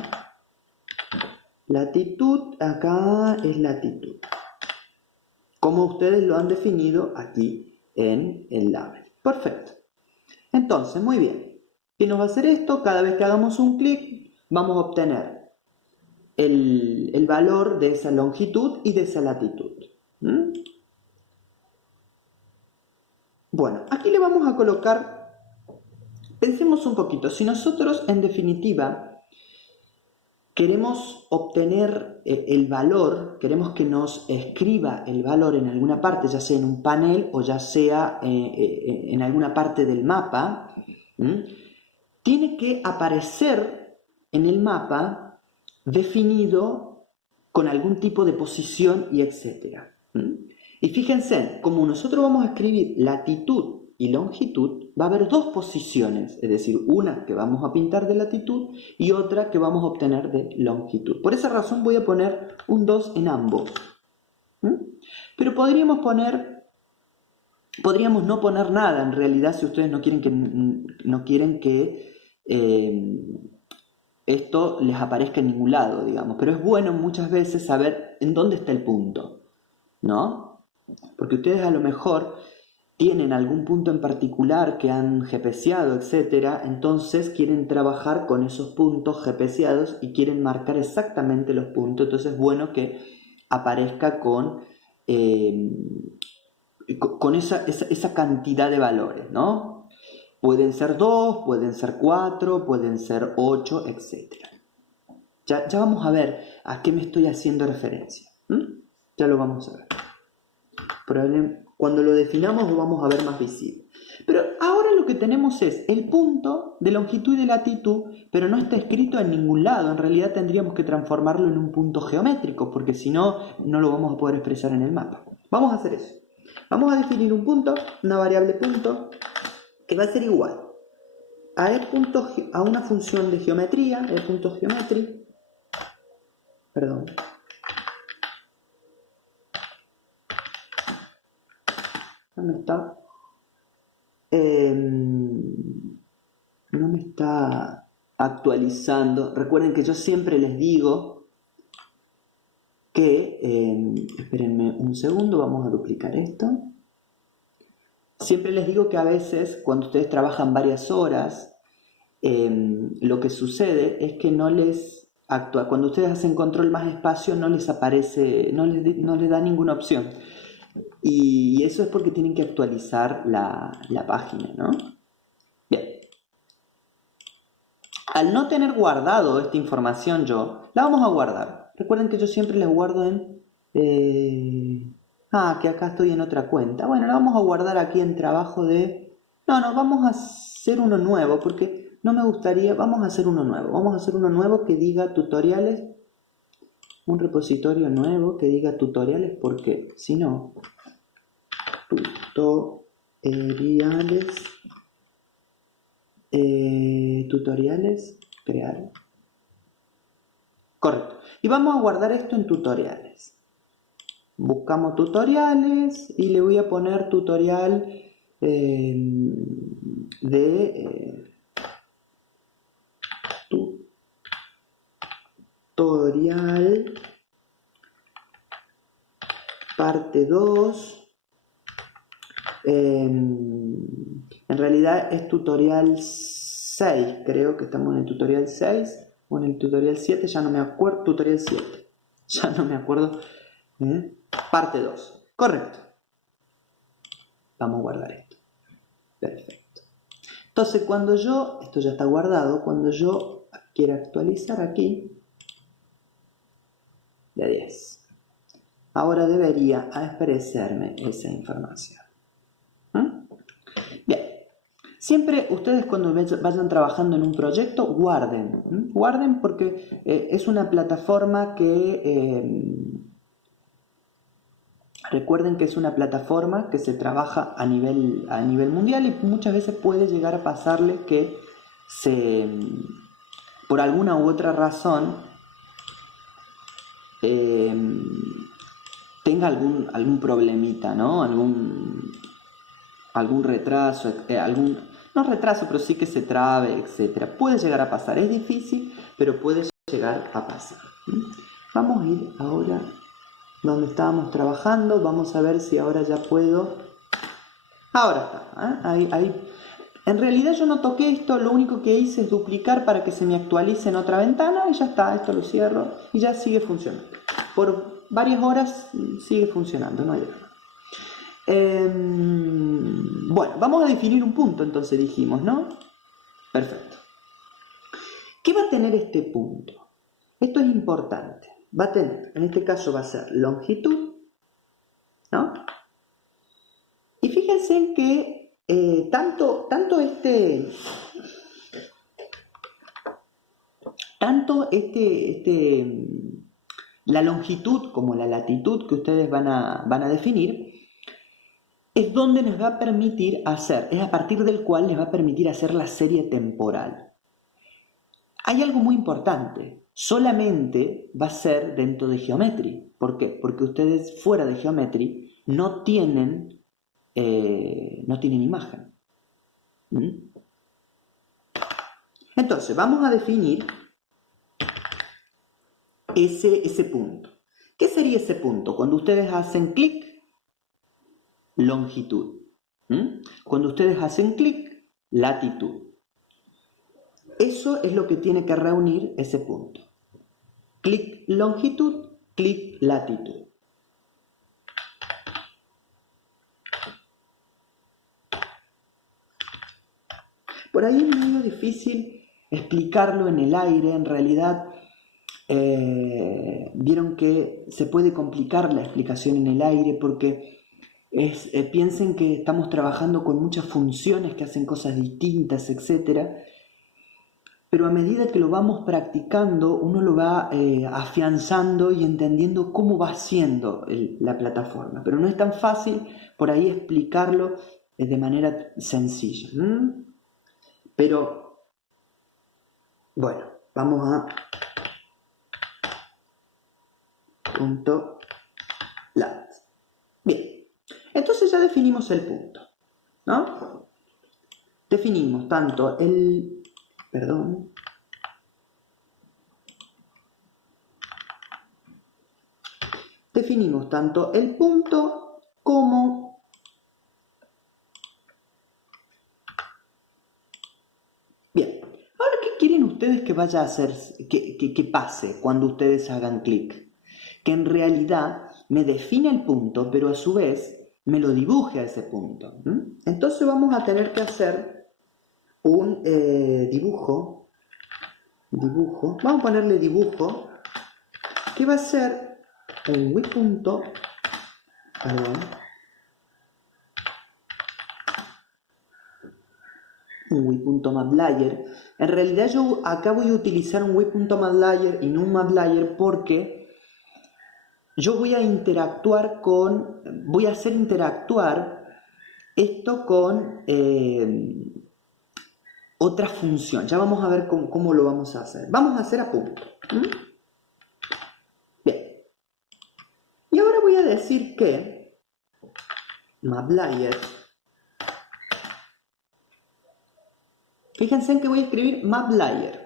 Latitud, acá es latitud. Como ustedes lo han definido aquí en el label. Perfecto. Entonces, muy bien. ¿Qué nos va a hacer esto? Cada vez que hagamos un clic, vamos a obtener el valor de esa longitud y de esa latitud. Bueno, aquí le vamos a colocar, pensemos un poquito, si nosotros en definitiva queremos obtener el valor, queremos que nos escriba el valor en alguna parte, ya sea en un panel o ya sea en alguna parte del mapa, tiene que aparecer en el mapa definido con algún tipo de posición y etcétera. Y fíjense, como nosotros vamos a escribir latitud y longitud, va a haber dos posiciones, es decir, una que vamos a pintar de latitud y otra que vamos a obtener de longitud. Por esa razón voy a poner un 2 en ambos. Pero podríamos no poner nada en realidad si ustedes no quieren que esto les aparezca en ningún lado, digamos. Pero es bueno muchas veces saber en dónde está el punto, ¿no? Porque ustedes a lo mejor tienen algún punto en particular que han GPCeado, etcétera, entonces quieren trabajar con esos puntos GPCeados y quieren marcar exactamente los puntos. Entonces es bueno que aparezca con esa cantidad de valores, ¿no? Pueden ser 2, pueden ser 4, pueden ser 8, etcétera. Ya vamos a ver a qué me estoy haciendo referencia. Ya lo vamos a ver. Cuando lo definamos lo vamos a ver más visible. Pero ahora lo que tenemos es el punto de longitud y de latitud, pero no está escrito en ningún lado. En realidad tendríamos que transformarlo en un punto geométrico, porque si no, no lo vamos a poder expresar en el mapa. Vamos a hacer eso. Vamos a definir un punto, una variable punto, que va a ser igual a una función de geometría, el punto geometry, perdón. ¿Dónde está? No me está actualizando. Recuerden que yo siempre les digo que, espérenme un segundo, vamos a duplicar esto. Siempre les digo que a veces cuando ustedes trabajan varias horas, lo que sucede es que no les actúa. Cuando ustedes hacen control más espacio no les aparece, no les da ninguna opción. Y eso es porque tienen que actualizar la página, ¿no? Bien. Al no tener guardado esta información yo, la vamos a guardar. Recuerden que yo siempre les guardo en... que acá estoy en otra cuenta. Bueno, la vamos a guardar aquí en trabajo de... No, vamos a hacer uno nuevo porque no me gustaría... Vamos a hacer uno nuevo. Vamos a hacer uno nuevo que diga tutoriales. Un repositorio nuevo que diga tutoriales porque si no... Tutoriales, crear. Correcto. Y vamos a guardar esto en tutoriales. Buscamos tutoriales y le voy a poner tutorial tutorial parte 2. En realidad es tutorial 6, creo que estamos en el tutorial 6 o en el tutorial 7, ya no me acuerdo, tutorial 7, ya no me acuerdo, parte 2, correcto. Vamos a guardar esto, perfecto. Entonces cuando yo, esto ya está guardado, cuando yo quiera actualizar aquí, de 10, ahora debería aparecerme esa información. Bien, siempre ustedes cuando vayan trabajando en un proyecto guarden porque es una plataforma que recuerden que es una plataforma que se trabaja a nivel mundial y muchas veces puede llegar a pasarle que por alguna u otra razón tenga algún problemita, ¿no? Algún retraso, no retraso, pero sí que se trabe, etc. Puede llegar a pasar, es difícil, pero puede llegar a pasar. Vamos a ir ahora donde estábamos trabajando, vamos a ver si ahora ya puedo. Ahora está, ahí. En realidad yo no toqué esto, lo único que hice es duplicar para que se me actualice en otra ventana y ya está, esto lo cierro y ya sigue funcionando. Por varias horas sigue funcionando, no hay drama. Bueno, vamos a definir un punto, entonces dijimos, ¿no? Perfecto. ¿Qué va a tener este punto? Esto es importante. Va a tener, en este caso va a ser longitud, ¿no? Y fíjense en que tanto la longitud como la latitud que ustedes van a definir es donde nos va a permitir hacer, es a partir del cual les va a permitir hacer la serie temporal. Hay algo muy importante, solamente va a ser dentro de Geometry. ¿Por qué? Porque ustedes fuera de Geometry no tienen imagen. Entonces, vamos a definir ese punto. ¿Qué sería ese punto? Cuando ustedes hacen clic, longitud. Cuando ustedes hacen clic, latitud. Eso es lo que tiene que reunir ese punto. Clic longitud, clic latitud. Por ahí es medio difícil explicarlo en el aire, en realidad vieron que se puede complicar la explicación en el aire porque piensen que estamos trabajando con muchas funciones que hacen cosas distintas, etc. Pero a medida que lo vamos practicando, uno lo va afianzando y entendiendo cómo va siendo la plataforma. Pero no es tan fácil por ahí explicarlo de manera sencilla. Pero, bueno, vamos a punto lat. Bien, entonces ya definimos el punto, ¿no? Definimos tanto definimos tanto el punto como bien. Ahora, ¿qué quieren ustedes que vaya a hacer, que pase cuando ustedes hagan clic? Que en realidad me define el punto, pero a su vez me lo dibuje a ese punto. Entonces vamos a tener que hacer un dibujo, vamos a ponerle dibujo, que va a ser un wii.mappLayer. En realidad yo acá voy a utilizar un wii.mappLayer y no un mappLayer porque yo voy a hacer interactuar esto con otra función. Ya vamos a ver cómo lo vamos a hacer. Vamos a hacer a punto. Bien. Y ahora voy a decir que mappLayer. Fíjense en que voy a escribir mappLayer.set.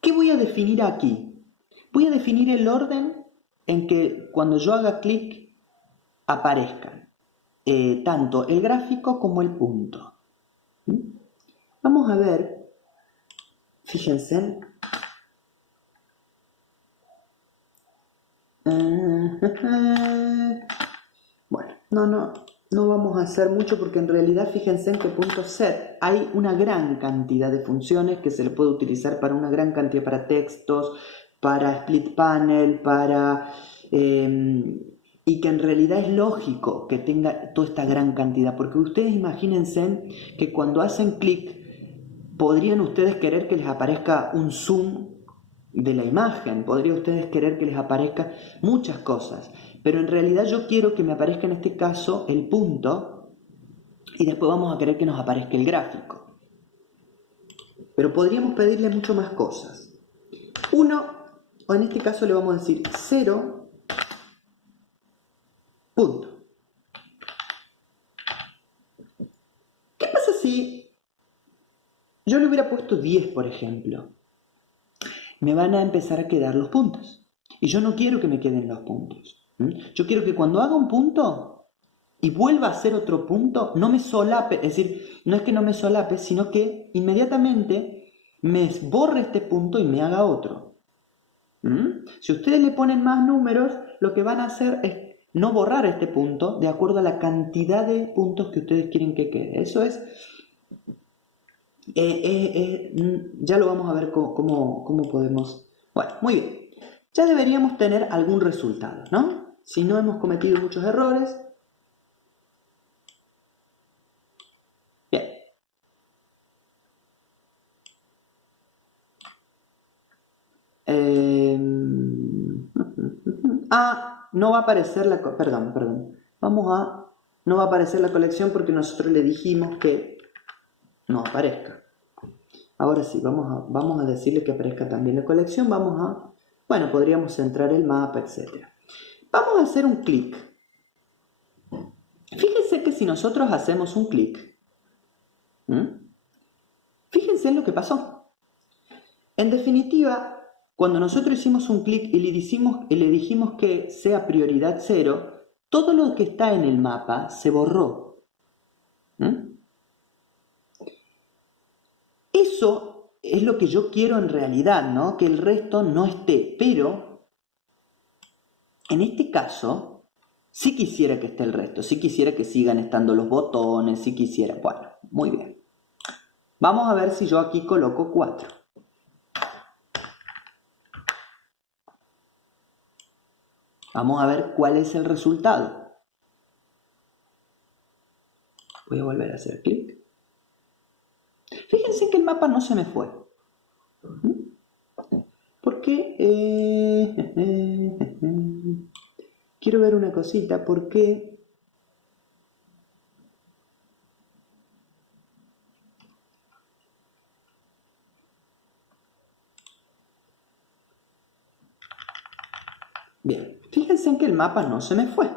¿Qué voy a definir aquí? Voy a definir el orden en que cuando yo haga clic aparezcan tanto el gráfico como el punto. Vamos a ver, fíjense. Bueno, no vamos a hacer mucho porque en realidad fíjense en que punto set hay una gran cantidad de funciones que se le puede utilizar para una gran cantidad, para textos, para split panel, y que en realidad es lógico que tenga toda esta gran cantidad, porque ustedes imagínense que cuando hacen clic podrían ustedes querer que les aparezca un zoom de la imagen, podrían ustedes querer que les aparezca muchas cosas, pero en realidad yo quiero que me aparezca en este caso el punto y después vamos a querer que nos aparezca el gráfico, pero podríamos pedirle mucho más cosas. O en este caso le vamos a decir 0 punto. ¿Qué pasa si yo le hubiera puesto 10, por ejemplo? Me van a empezar a quedar los puntos. Y yo no quiero que me queden los puntos. Yo quiero que cuando haga un punto y vuelva a hacer otro punto, no me solape, es decir, no es que no me solape, sino que inmediatamente me borre este punto y me haga otro. Si ustedes le ponen más números, lo que van a hacer es no borrar este punto de acuerdo a la cantidad de puntos que ustedes quieren que quede. Eso es... ya lo vamos a ver cómo podemos... Bueno, muy bien. Ya deberíamos tener algún resultado, ¿no? Si no hemos cometido muchos errores. Bien. No va a aparecer la... Perdón. No va a aparecer la colección porque nosotros le dijimos que no aparezca. Ahora sí, vamos a decirle que aparezca también la colección. Bueno, podríamos centrar el mapa, etc. Vamos a hacer un clic. Fíjense que si nosotros hacemos un clic, fíjense en lo que pasó. En definitiva, cuando nosotros hicimos un clic y le dijimos que sea prioridad 0, todo lo que está en el mapa se borró. Eso es lo que yo quiero en realidad, ¿no? Que el resto no esté. Pero, en este caso, sí quisiera que esté el resto. Sí quisiera que sigan estando los botones. Sí quisiera. Bueno, muy bien. Vamos a ver si yo aquí coloco 4. Vamos a ver cuál es el resultado. Voy a volver a hacer clic. Fíjense que el mapa no se me fue. Porque quiero ver una cosita. Porque bien, fíjense que el mapa no se me fue.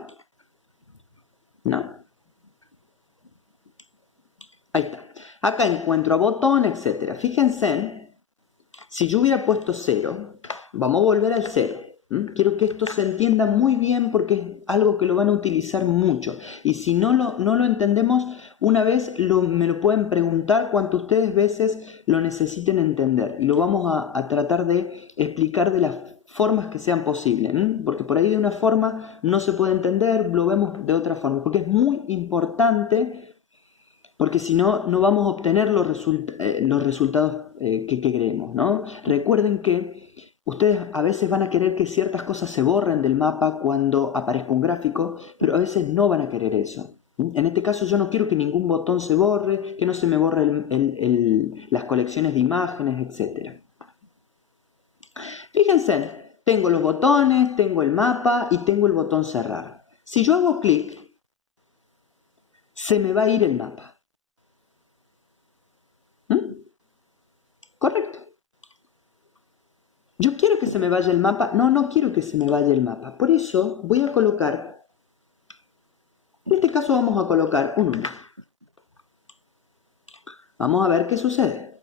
¿No? Ahí está. Acá encuentro a botón, etc. Fíjense, si yo hubiera puesto 0, vamos a volver al 0. Quiero que esto se entienda muy bien porque es algo que lo van a utilizar mucho. Y si no lo entendemos, una vez me lo pueden preguntar cuantas ustedes veces lo necesiten entender. Y lo vamos a tratar de explicar de las formas que sean posibles. Porque por ahí de una forma no se puede entender, lo vemos de otra forma. Porque es muy importante. Porque si no, no vamos a obtener los resultados que queremos, ¿no? Recuerden que ustedes a veces van a querer que ciertas cosas se borren del mapa cuando aparezca un gráfico, pero a veces no van a querer eso. En este caso yo no quiero que ningún botón se borre, que no se me borre las colecciones de imágenes, etc. Fíjense, tengo los botones, tengo el mapa y tengo el botón cerrar. Si yo hago clic, se me va a ir el mapa. Correcto. Yo quiero que se me vaya el mapa. No quiero que se me vaya el mapa. Por eso voy a colocar, en este caso vamos a colocar un 1. Vamos a ver qué sucede.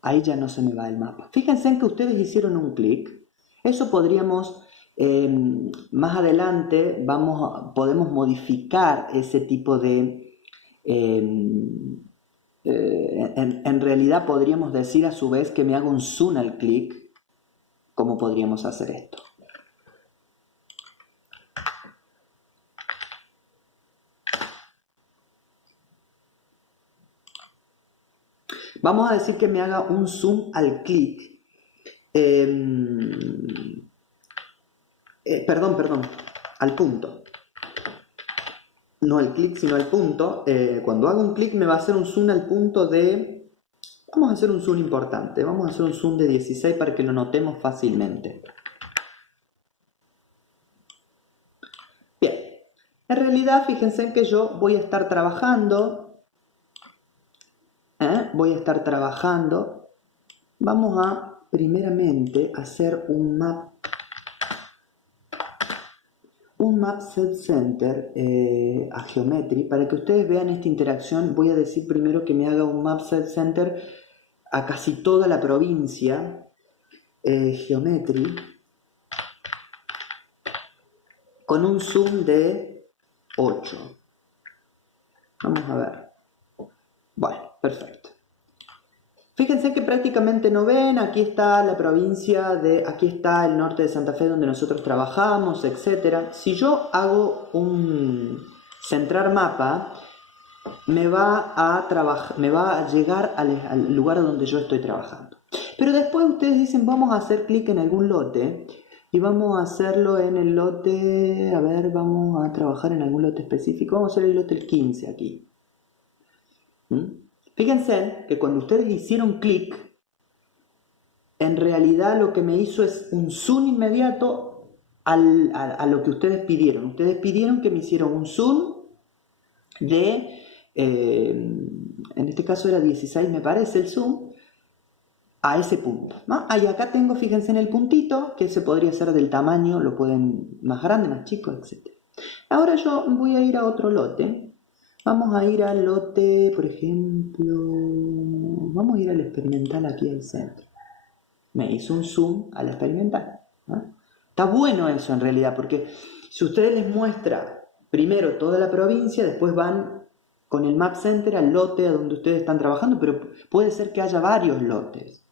Ahí ya no se me va el mapa. Fíjense en que ustedes hicieron un clic. Eso podríamos, más adelante, podemos modificar ese tipo de... en realidad podríamos decir a su vez que me haga un zoom al clic. ¿Cómo podríamos hacer esto? Vamos a decir que me haga un zoom al clic. Perdón, al punto. No al clic, sino al punto. Cuando hago un clic me va a hacer un zoom al punto de... Vamos a hacer un zoom importante. Vamos a hacer un zoom de 16 para que lo notemos fácilmente. Bien. En realidad, fíjense que yo voy a estar trabajando. Vamos a, primeramente, hacer un map set center a Geometry. Para que ustedes vean esta interacción, voy a decir primero que me haga un map set center a casi toda la provincia. Geometry con un zoom de 8. Vamos a ver. Bueno, perfecto. Fíjense que prácticamente no ven, aquí está la provincia aquí está el norte de Santa Fe donde nosotros trabajamos, etc. Si yo hago un centrar mapa, me va a llegar al lugar donde yo estoy trabajando. Pero después ustedes dicen, vamos a hacer clic en algún lote, y vamos a hacerlo en el lote, a ver, vamos a trabajar en algún lote específico, vamos a hacer el lote 15 aquí. Fíjense que cuando ustedes hicieron clic, en realidad lo que me hizo es un zoom inmediato a lo que ustedes pidieron. Ustedes pidieron que me hiciera un zoom de, en este caso era 16 me parece el zoom, a ese punto, ¿no? Y acá tengo, fíjense en el puntito, que se podría hacer del tamaño, lo pueden más grande, más chico, etc. Ahora yo voy a ir a otro lote. Vamos a ir al lote, por ejemplo, vamos a ir al experimental aquí al centro. Me hizo un zoom al experimental, ¿no? Está bueno eso en realidad, porque si ustedes les muestra primero toda la provincia, después van con el Map Center al lote a donde ustedes están trabajando, pero puede ser que haya varios lotes.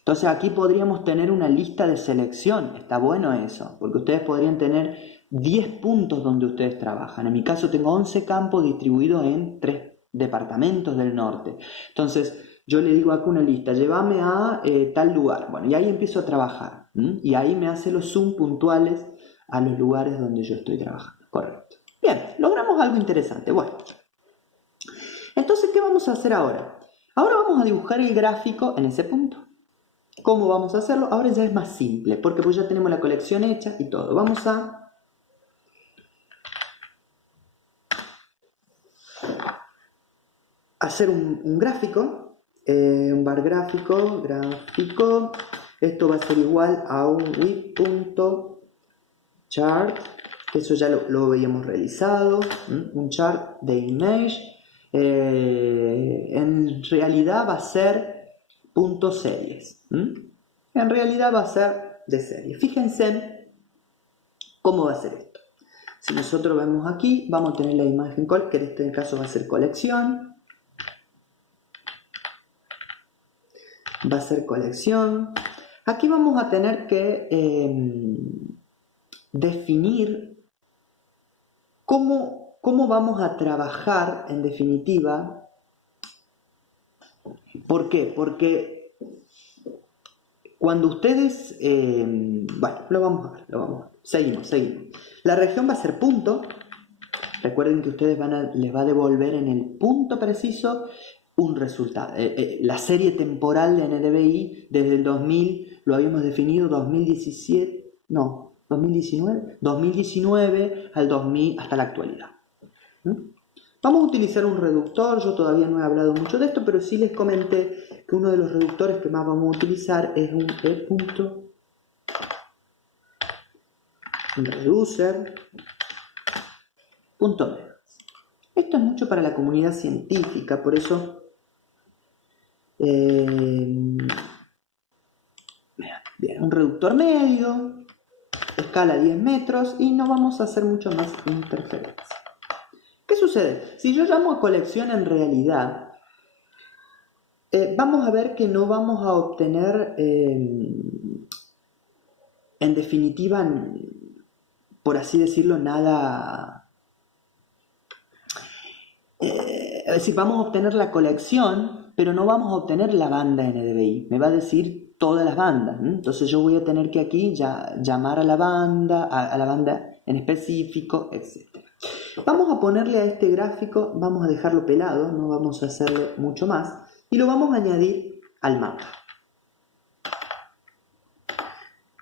Entonces aquí podríamos tener una lista de selección. Está bueno eso, porque ustedes podrían tener 10 puntos donde ustedes trabajan. En mi caso tengo 11 campos distribuidos en 3 departamentos del norte. Entonces yo le digo acá una lista, llévame a tal lugar. Bueno, y ahí empiezo a trabajar. Y ahí me hace los zoom puntuales a los lugares donde yo estoy trabajando. Correcto. Bien, logramos algo interesante. Bueno, entonces, ¿qué vamos a hacer ahora? Ahora vamos a dibujar el gráfico en ese punto. ¿Cómo vamos a hacerlo? Ahora ya es más simple, porque pues ya tenemos la colección hecha y todo. Vamos a hacer un gráfico, un bar gráfico. Esto va a ser igual a un with.chart, que eso ya lo habíamos realizado, un chart de image. En realidad va a ser puntos series. En realidad va a ser de serie. Fíjense cómo va a ser esto. Si nosotros vemos aquí, vamos a tener la imagen que en este caso va a ser colección. Va a ser colección. Aquí vamos a tener que definir cómo vamos a trabajar en definitiva. ¿Por qué? Porque cuando ustedes... bueno, lo vamos a ver. Seguimos. La región va a ser punto. Recuerden que ustedes les va a devolver en el punto preciso un resultado. La serie temporal de NDVI desde el 2000, lo habíamos definido 2019 al 2000 hasta la actualidad. Vamos a utilizar un reductor. Yo todavía no he hablado mucho de esto, pero sí les comenté que uno de los reductores que más vamos a utilizar es un reducer. Esto es mucho para la comunidad científica, por eso bien, un reductor medio, escala 10 metros y no vamos a hacer mucho más interferencia. ¿Qué sucede? Si yo llamo a colección en realidad, vamos a ver que no vamos a obtener, en definitiva, por así decirlo, nada. Es decir, vamos a obtener la colección, pero no vamos a obtener la banda NDVI. Me va a decir todas las bandas. Entonces yo voy a tener que aquí ya llamar a la banda en específico, etc. Vamos a ponerle a este gráfico, vamos a dejarlo pelado, no vamos a hacerle mucho más, y lo vamos a añadir al mapa.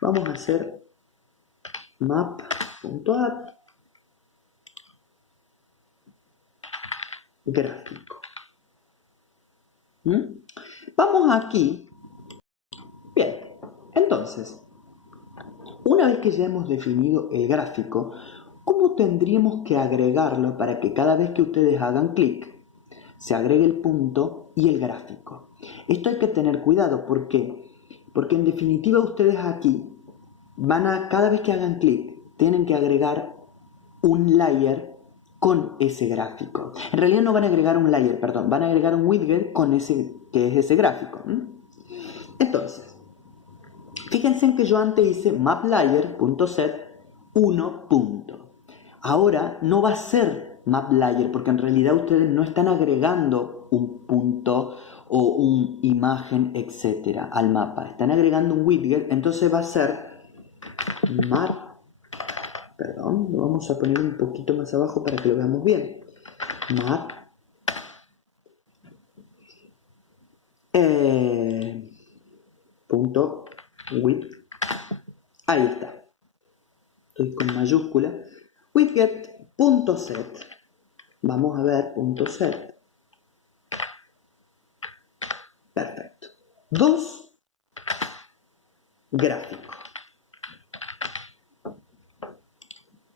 Vamos a hacer map.add gráfico. Vamos aquí. Bien, entonces, una vez que ya hemos definido el gráfico, ¿cómo tendríamos que agregarlo para que cada vez que ustedes hagan clic se agregue el punto y el gráfico? Esto hay que tener cuidado. ¿Por qué? Porque en definitiva ustedes aquí cada vez que hagan clic, tienen que agregar un layer con ese gráfico. En realidad no van a agregar un layer, perdón, van a agregar un widget con ese, que es ese gráfico. Entonces, fíjense en que yo antes hice mapLayer.set 1 punto. Ahora no va a ser mapLayer porque en realidad ustedes no están agregando un punto o una imagen, etcétera, al mapa. Están agregando un widget, entonces va a ser lo vamos a poner un poquito más abajo para que lo veamos bien. Map punto widget. Ahí está. Estoy con mayúscula. Widget.set. Vamos a ver .set. Perfecto. 2 gráficos.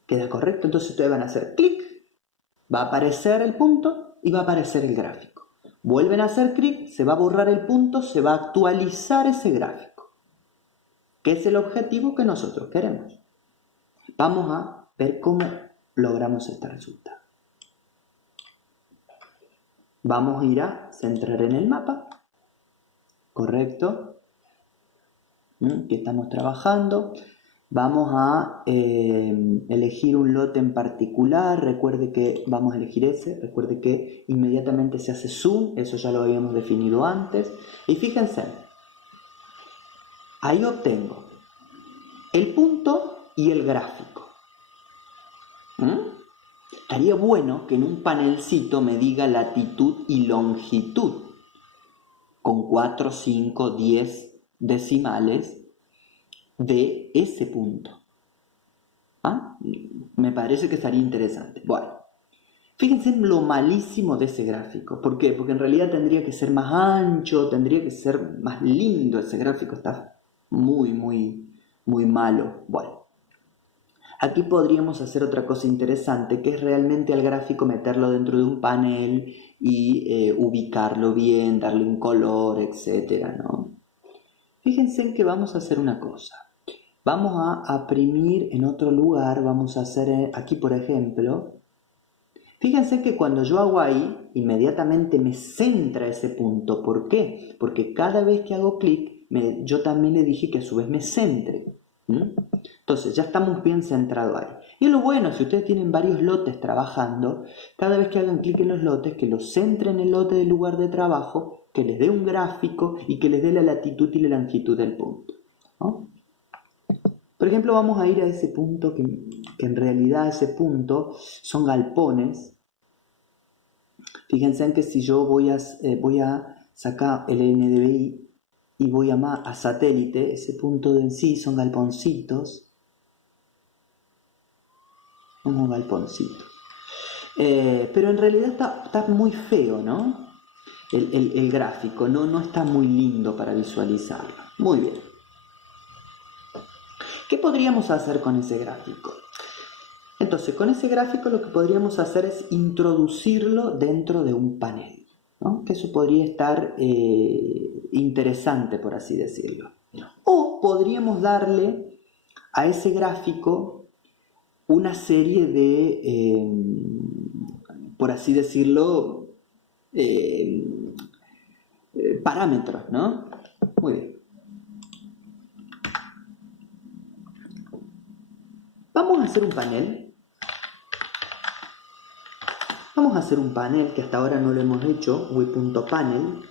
¿Queda correcto? Entonces ustedes van a hacer clic, va a aparecer el punto y va a aparecer el gráfico. Vuelven a hacer clic, se va a borrar el punto, se va a actualizar ese gráfico, que es el objetivo que nosotros queremos. Vamos a ver cómo logramos este resultado. Vamos a ir a centrar en el mapa. Correcto. Que estamos trabajando. Vamos a elegir un lote en particular. Recuerde que vamos a elegir ese. Recuerde que inmediatamente se hace zoom. Eso ya lo habíamos definido antes. Y fíjense. Ahí obtengo el punto y el gráfico. Estaría bueno que en un panelcito me diga latitud y longitud con 4, 5, 10 decimales de ese punto. Me parece que estaría interesante. Bueno, fíjense en lo malísimo de ese gráfico. ¿Por qué? Porque en realidad tendría que ser más ancho, tendría que ser más lindo. Ese gráfico está muy, muy, muy malo. Bueno, aquí podríamos hacer otra cosa interesante, que es realmente al gráfico meterlo dentro de un panel y ubicarlo bien, darle un color, etcétera, ¿no? Fíjense en que vamos a hacer una cosa. Vamos a imprimir en otro lugar, vamos a hacer aquí, por ejemplo. Fíjense que cuando yo hago ahí, inmediatamente me centra ese punto. ¿Por qué? Porque cada vez que hago clic, yo también le dije que a su vez me centre. Entonces ya estamos bien centrados ahí. Y lo bueno, si ustedes tienen varios lotes trabajando, cada vez que hagan clic en los lotes, que los centren en el lote del lugar de trabajo, que les dé un gráfico y que les dé la latitud y la longitud del punto, ¿no? Por ejemplo, vamos a ir a ese punto que en realidad ese punto son galpones. Fíjense en que si yo voy a sacar el NDVI y voy a satélite, ese punto de en sí son galponcitos. Unos galponcitos. Pero en realidad está muy feo, ¿no? El gráfico, no está muy lindo para visualizarlo. Muy bien. ¿Qué podríamos hacer con ese gráfico? Entonces, con ese gráfico lo que podríamos hacer es introducirlo dentro de un panel, ¿no? Que eso podría estar interesante, por así decirlo. O podríamos darle a ese gráfico una serie de, por así decirlo, parámetros, ¿no? Muy bien. Vamos a hacer un panel. Vamos a hacer un panel que hasta ahora no lo hemos hecho, web.panel.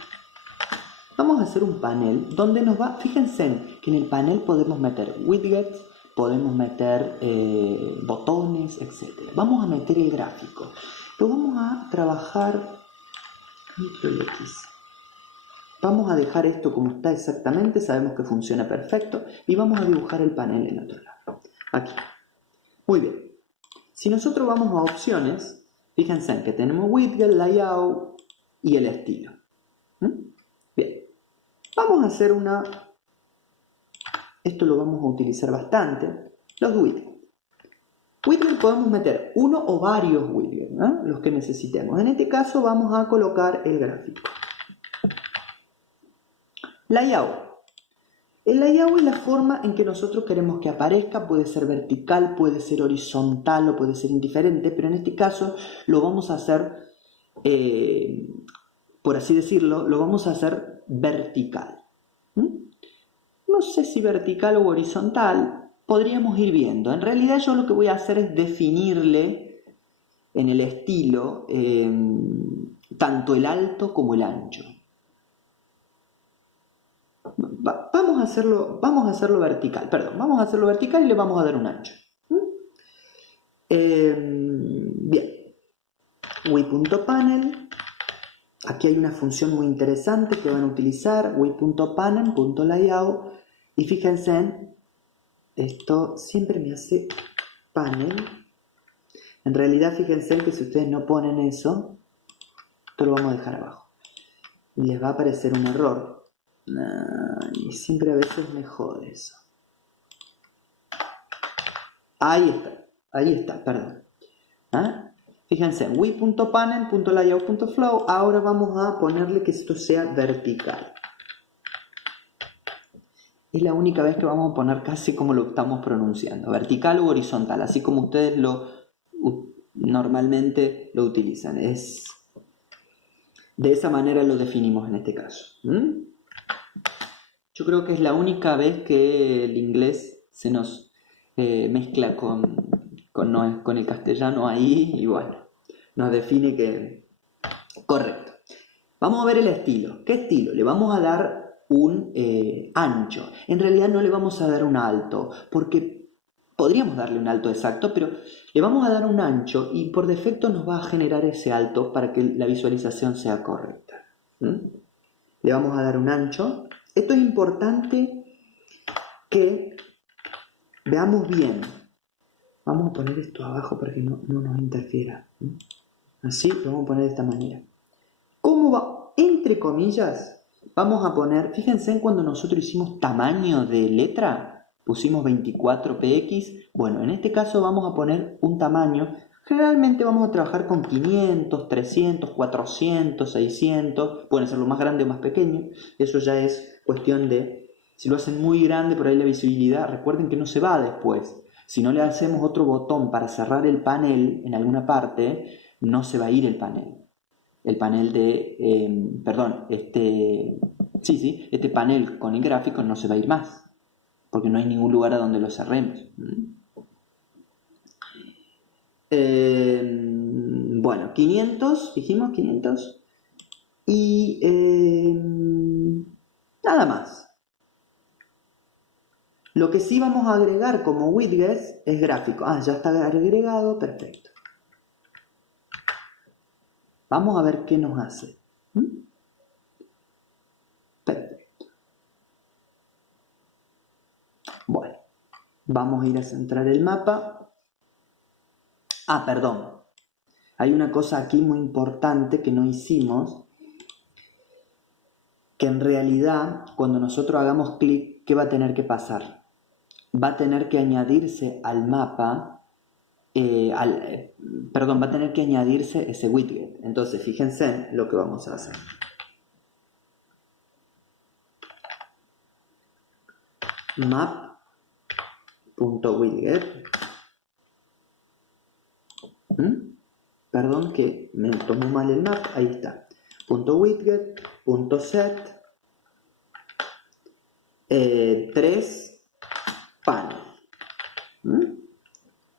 Vamos a hacer un panel donde nos va, fíjense que en el panel podemos meter widgets, podemos meter botones, etc. Vamos a meter el gráfico. Lo vamos a trabajar, Control X. Vamos a dejar esto como está exactamente, sabemos que funciona perfecto y vamos a dibujar el panel en otro lado. Aquí. Muy bien. Si nosotros vamos a opciones, fíjense en que tenemos widget, layout y el estilo. Bien. Vamos a hacer esto lo vamos a utilizar bastante, los widgets. Widget podemos meter uno o varios widgets, ¿no? Los que necesitemos. En este caso vamos a colocar el gráfico. Layout. El layout es la forma en que nosotros queremos que aparezca, puede ser vertical, puede ser horizontal o puede ser indiferente, pero en este caso lo vamos a hacer, por así decirlo, lo vamos a hacer vertical. No sé si vertical o horizontal, podríamos ir viendo. En realidad yo lo que voy a hacer es definirle en el estilo tanto el alto como el ancho. Vamos a hacerlo vertical, vamos a hacerlo vertical y le vamos a dar un ancho. Bien, web.panel, aquí hay una función muy interesante que van a utilizar, web.panel.layout, y fíjense en esto, siempre me hace panel. En realidad fíjense en que si ustedes no ponen eso, esto lo vamos a dejar abajo, les va a aparecer un error. Y siempre a veces me jode eso. Ahí está, perdón. Fíjense, web.panel.layout.flow. Ahora vamos a ponerle que esto sea vertical. Es la única vez que vamos a poner casi como lo estamos pronunciando, vertical u horizontal, así como ustedes normalmente lo utilizan. De esa manera lo definimos en este caso. Yo creo que es la única vez que el inglés se nos mezcla con el castellano ahí y bueno, nos define que... Correcto. Vamos a ver el estilo. ¿Qué estilo? Le vamos a dar un ancho. En realidad no le vamos a dar un alto, porque podríamos darle un alto exacto, pero le vamos a dar un ancho y por defecto nos va a generar ese alto para que la visualización sea correcta. Le vamos a dar un ancho. Esto es importante que veamos bien. Vamos a poner esto abajo para que no nos interfiera. Así lo vamos a poner de esta manera. ¿Cómo va? Entre comillas, vamos a poner, fíjense en cuando nosotros hicimos tamaño de letra, pusimos 24px. Bueno, en este caso vamos a poner un tamaño. Generalmente vamos a trabajar con 500, 300, 400, 600. Pueden ser lo más grande o más pequeño. Eso ya es cuestión de, si lo hacen muy grande, por ahí la visibilidad, recuerden que no se va después. Si no le hacemos otro botón para cerrar el panel en alguna parte, no se va a ir el panel. El panel de, este panel con el gráfico no se va a ir más, porque no hay ningún lugar a donde lo cerremos. Bueno, 500, dijimos 500, y nada más. Lo que sí vamos a agregar como widgets es gráfico. Ya está agregado, perfecto. Vamos a ver qué nos hace. Perfecto. Bueno, vamos a ir a centrar el mapa. Perdón. Hay una cosa aquí muy importante que no hicimos, que en realidad cuando nosotros hagamos clic, ¿qué va a tener que pasar? Va a tener que añadirse al mapa, va a tener que añadirse ese widget. Entonces, fíjense en lo que vamos a hacer. Map.widget. Perdón que me tomó mal el map, ahí está. .widget, .set, 3 panel.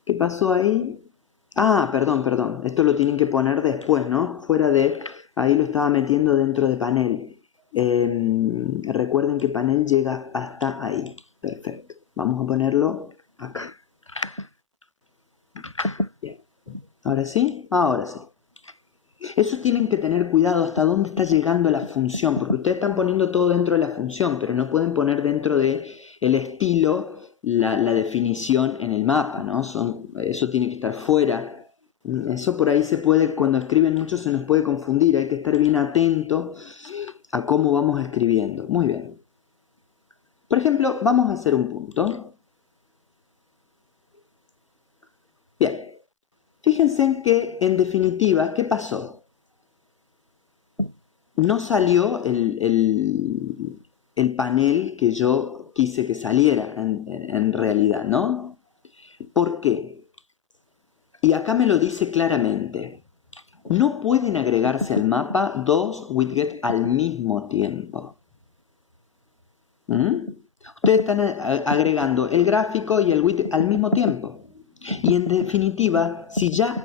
¿Qué pasó ahí? Perdón, esto lo tienen que poner después, ¿no? Fuera de, ahí lo estaba metiendo dentro de panel. Recuerden que panel llega hasta ahí. Perfecto. Vamos a ponerlo acá. Bien. ¿Ahora sí? Ahora sí. Eso tienen que tener cuidado hasta dónde está llegando la función, porque ustedes están poniendo todo dentro de la función, pero no pueden poner dentro de el estilo la definición en el mapa, ¿no? Eso tiene que estar fuera. Eso por ahí se puede, cuando escriben mucho se nos puede confundir, hay que estar bien atento a cómo vamos escribiendo. Muy bien. Por ejemplo, vamos a hacer un punto. Bien. Fíjense en que, en definitiva, ¿qué pasó? No salió el panel que yo quise que saliera en realidad, ¿no? ¿Por qué? Y acá me lo dice claramente. No pueden agregarse al mapa 2 widgets al mismo tiempo. Ustedes están agregando el gráfico y el widget al mismo tiempo. Y en definitiva, si ya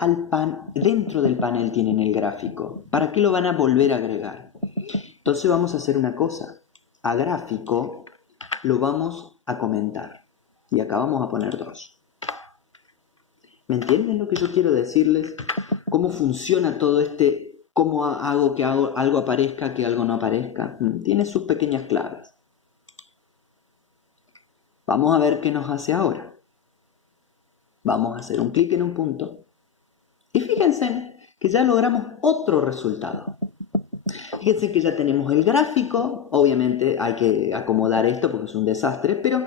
dentro del panel tienen el gráfico, ¿para qué lo van a volver a agregar? Entonces vamos a hacer una cosa. A gráfico lo vamos a comentar. Y acá vamos a poner 2. ¿Me entienden lo que yo quiero decirles? ¿Cómo funciona todo cómo hago que algo aparezca, que algo no aparezca? Tiene sus pequeñas claves. Vamos a ver qué nos hace ahora. Vamos a hacer un clic en un punto. Y fíjense que ya logramos otro resultado. Fíjense que ya tenemos el gráfico. Obviamente hay que acomodar esto porque es un desastre, pero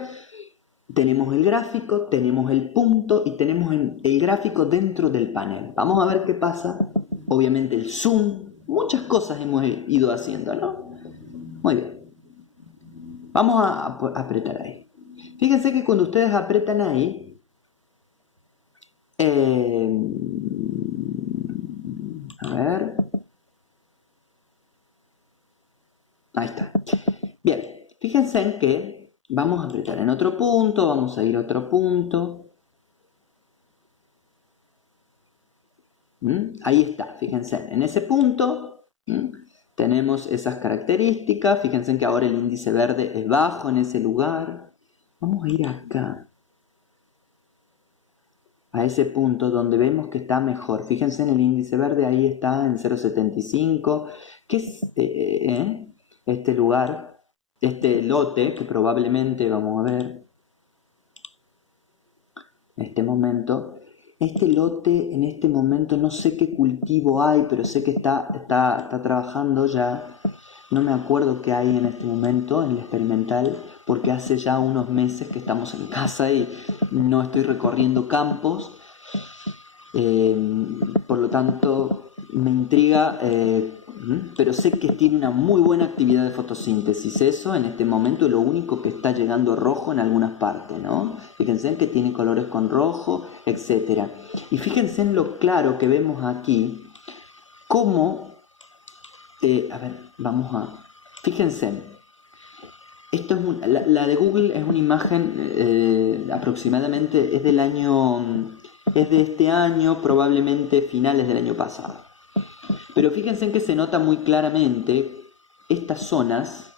tenemos el gráfico, tenemos el punto y tenemos el gráfico dentro del panel. Vamos a ver qué pasa. Obviamente el zoom, muchas cosas hemos ido haciendo, ¿no? Muy bien. Vamos a apretar ahí. Fíjense que cuando ustedes apretan ahí, a ver. Ahí está. Bien, fíjense en que vamos a apretar en otro punto, vamos a ir a otro punto. Ahí está, fíjense, en ese punto tenemos esas características. Fíjense que ahora el índice verde es bajo en ese lugar. Vamos a ir acá, a ese punto donde vemos que está mejor. Fíjense en el índice verde, ahí está en 0,75. ¿Qué es este lugar? Este lote que probablemente, vamos a ver, en este momento, este lote en este momento no sé qué cultivo hay, pero sé que está trabajando ya. No me acuerdo qué hay en este momento en el experimental, porque hace ya unos meses que estamos en casa y no estoy recorriendo campos. Por lo tanto, me intriga, pero sé que tiene una muy buena actividad de fotosíntesis. Eso en este momento es lo único que está llegando rojo en algunas partes, ¿no? Fíjense que tiene colores con rojo, etc. Y fíjense en lo claro que vemos aquí, cómo, a ver, fíjense, esto es la de Google es una imagen aproximadamente, es de este año, probablemente finales del año pasado. Pero fíjense que se nota muy claramente estas zonas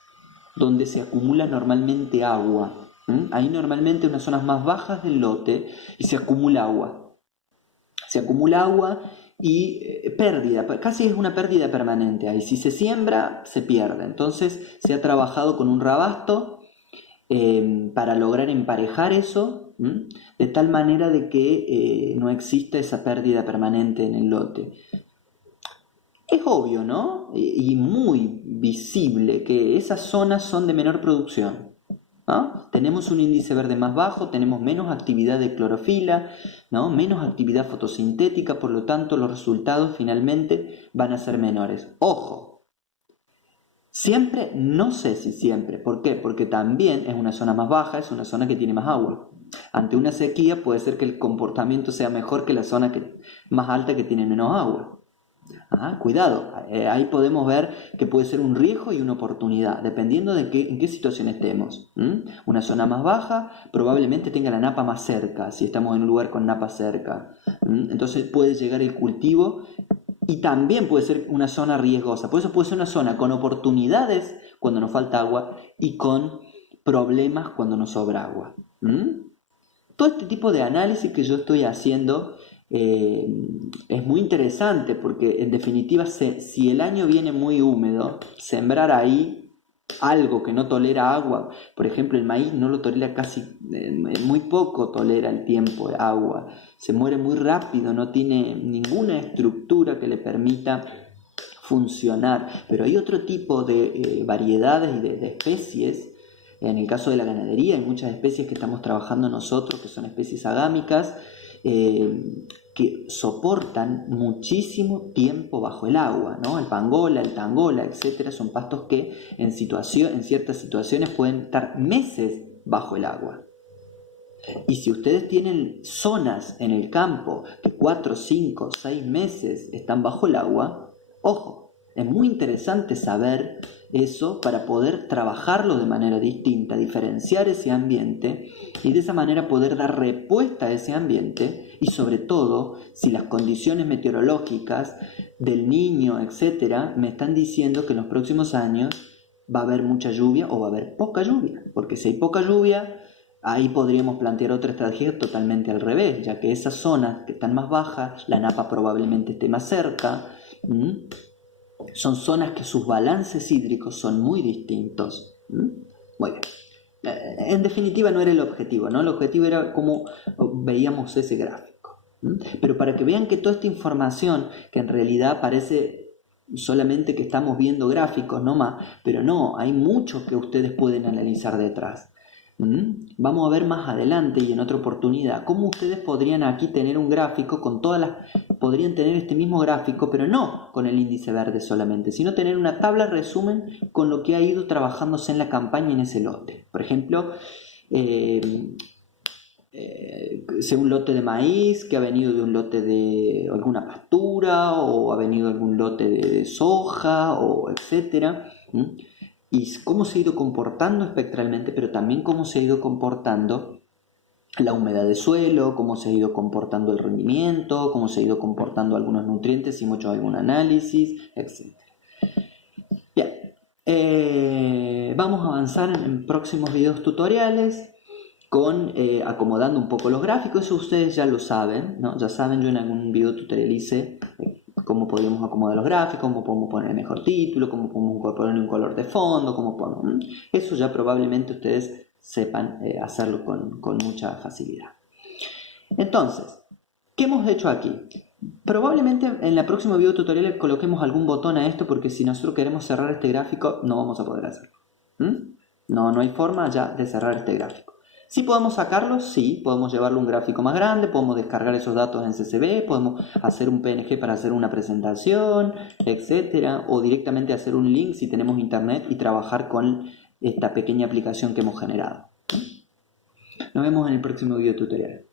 donde se acumula normalmente agua. Hay normalmente unas zonas más bajas del lote y se acumula agua. Se acumula agua y pérdida, casi es una pérdida permanente ahí. Si se siembra, se pierde. Entonces se ha trabajado con un rabasto para lograr emparejar eso, de tal manera de que no exista esa pérdida permanente en el lote. Es obvio, ¿no? Y muy visible que esas zonas son de menor producción, ¿no? Tenemos un índice verde más bajo, tenemos menos actividad de clorofila, ¿no? Menos actividad fotosintética, por lo tanto los resultados finalmente van a ser menores. ¡Ojo! Siempre, no sé si siempre. ¿Por qué? Porque también es una zona más baja, es una zona que tiene más agua. Ante una sequía puede ser que el comportamiento sea mejor que la zona más alta que tiene menos agua. Cuidado, ahí podemos ver que puede ser un riesgo y una oportunidad, dependiendo de en qué situación estemos. Una zona más baja probablemente tenga la napa más cerca, si estamos en un lugar con napa cerca. Entonces puede llegar el cultivo y también puede ser una zona riesgosa. Por eso puede ser una zona con oportunidades cuando nos falta agua y con problemas cuando nos sobra agua. Todo este tipo de análisis que yo estoy haciendo es muy interesante porque en definitiva si el año viene muy húmedo, sembrar ahí algo que no tolera agua, por ejemplo el maíz no lo tolera casi, muy poco tolera el tiempo de agua, se muere muy rápido, no tiene ninguna estructura que le permita funcionar, pero hay otro tipo de variedades y de especies. En el caso de la ganadería hay muchas especies que estamos trabajando nosotros que son especies agámicas que soportan muchísimo tiempo bajo el agua, ¿no? El pangola, el tangola, etcétera, son pastos que en ciertas situaciones pueden estar meses bajo el agua. Y si ustedes tienen zonas en el campo que 4, 5, 6 meses están bajo el agua, ojo, es muy interesante saber eso para poder trabajarlo de manera distinta, diferenciar ese ambiente y de esa manera poder dar respuesta a ese ambiente y sobre todo si las condiciones meteorológicas del niño, etcétera, me están diciendo que en los próximos años va a haber mucha lluvia o va a haber poca lluvia, porque si hay poca lluvia, ahí podríamos plantear otra estrategia totalmente al revés, ya que esas zonas que están más bajas, la napa probablemente esté más cerca, son zonas que sus balances hídricos son muy distintos. Muy bien. En definitiva no era el objetivo, ¿no? El objetivo era cómo veíamos ese gráfico. Pero para que vean que toda esta información, que en realidad parece solamente que estamos viendo gráficos nomás, pero no, hay mucho que ustedes pueden analizar detrás. Vamos a ver más adelante y en otra oportunidad cómo ustedes podrían aquí tener un gráfico con podrían tener este mismo gráfico, pero no con el índice verde solamente, sino tener una tabla resumen con lo que ha ido trabajándose en la campaña en ese lote. Por ejemplo, sea un lote de maíz que ha venido de un lote de alguna pastura o ha venido de algún lote de soja o etcétera. Y cómo se ha ido comportando espectralmente, pero también cómo se ha ido comportando la humedad de suelo, cómo se ha ido comportando el rendimiento, cómo se ha ido comportando algunos nutrientes si hemos hecho algún análisis, etc. Vamos a avanzar en próximos videos tutoriales con acomodando un poco los gráficos. Eso ustedes ya lo saben, ¿no? Ya saben, yo en algún video tutorial hice cómo podemos acomodar los gráficos, cómo podemos poner mejor título, cómo podemos poner un color de fondo, cómo podemos... Eso ya probablemente ustedes sepan hacerlo con mucha facilidad. Entonces, ¿qué hemos hecho aquí? Probablemente en el próximo video tutorial le coloquemos algún botón a esto, porque si nosotros queremos cerrar este gráfico no vamos a poder hacerlo. No hay forma ya de cerrar este gráfico. ¿Sí podemos sacarlo? Sí, podemos llevarlo a un gráfico más grande, podemos descargar esos datos en CSV, podemos hacer un PNG para hacer una presentación, etcétera, o directamente hacer un link si tenemos internet y trabajar con esta pequeña aplicación que hemos generado. Nos vemos en el próximo video tutorial.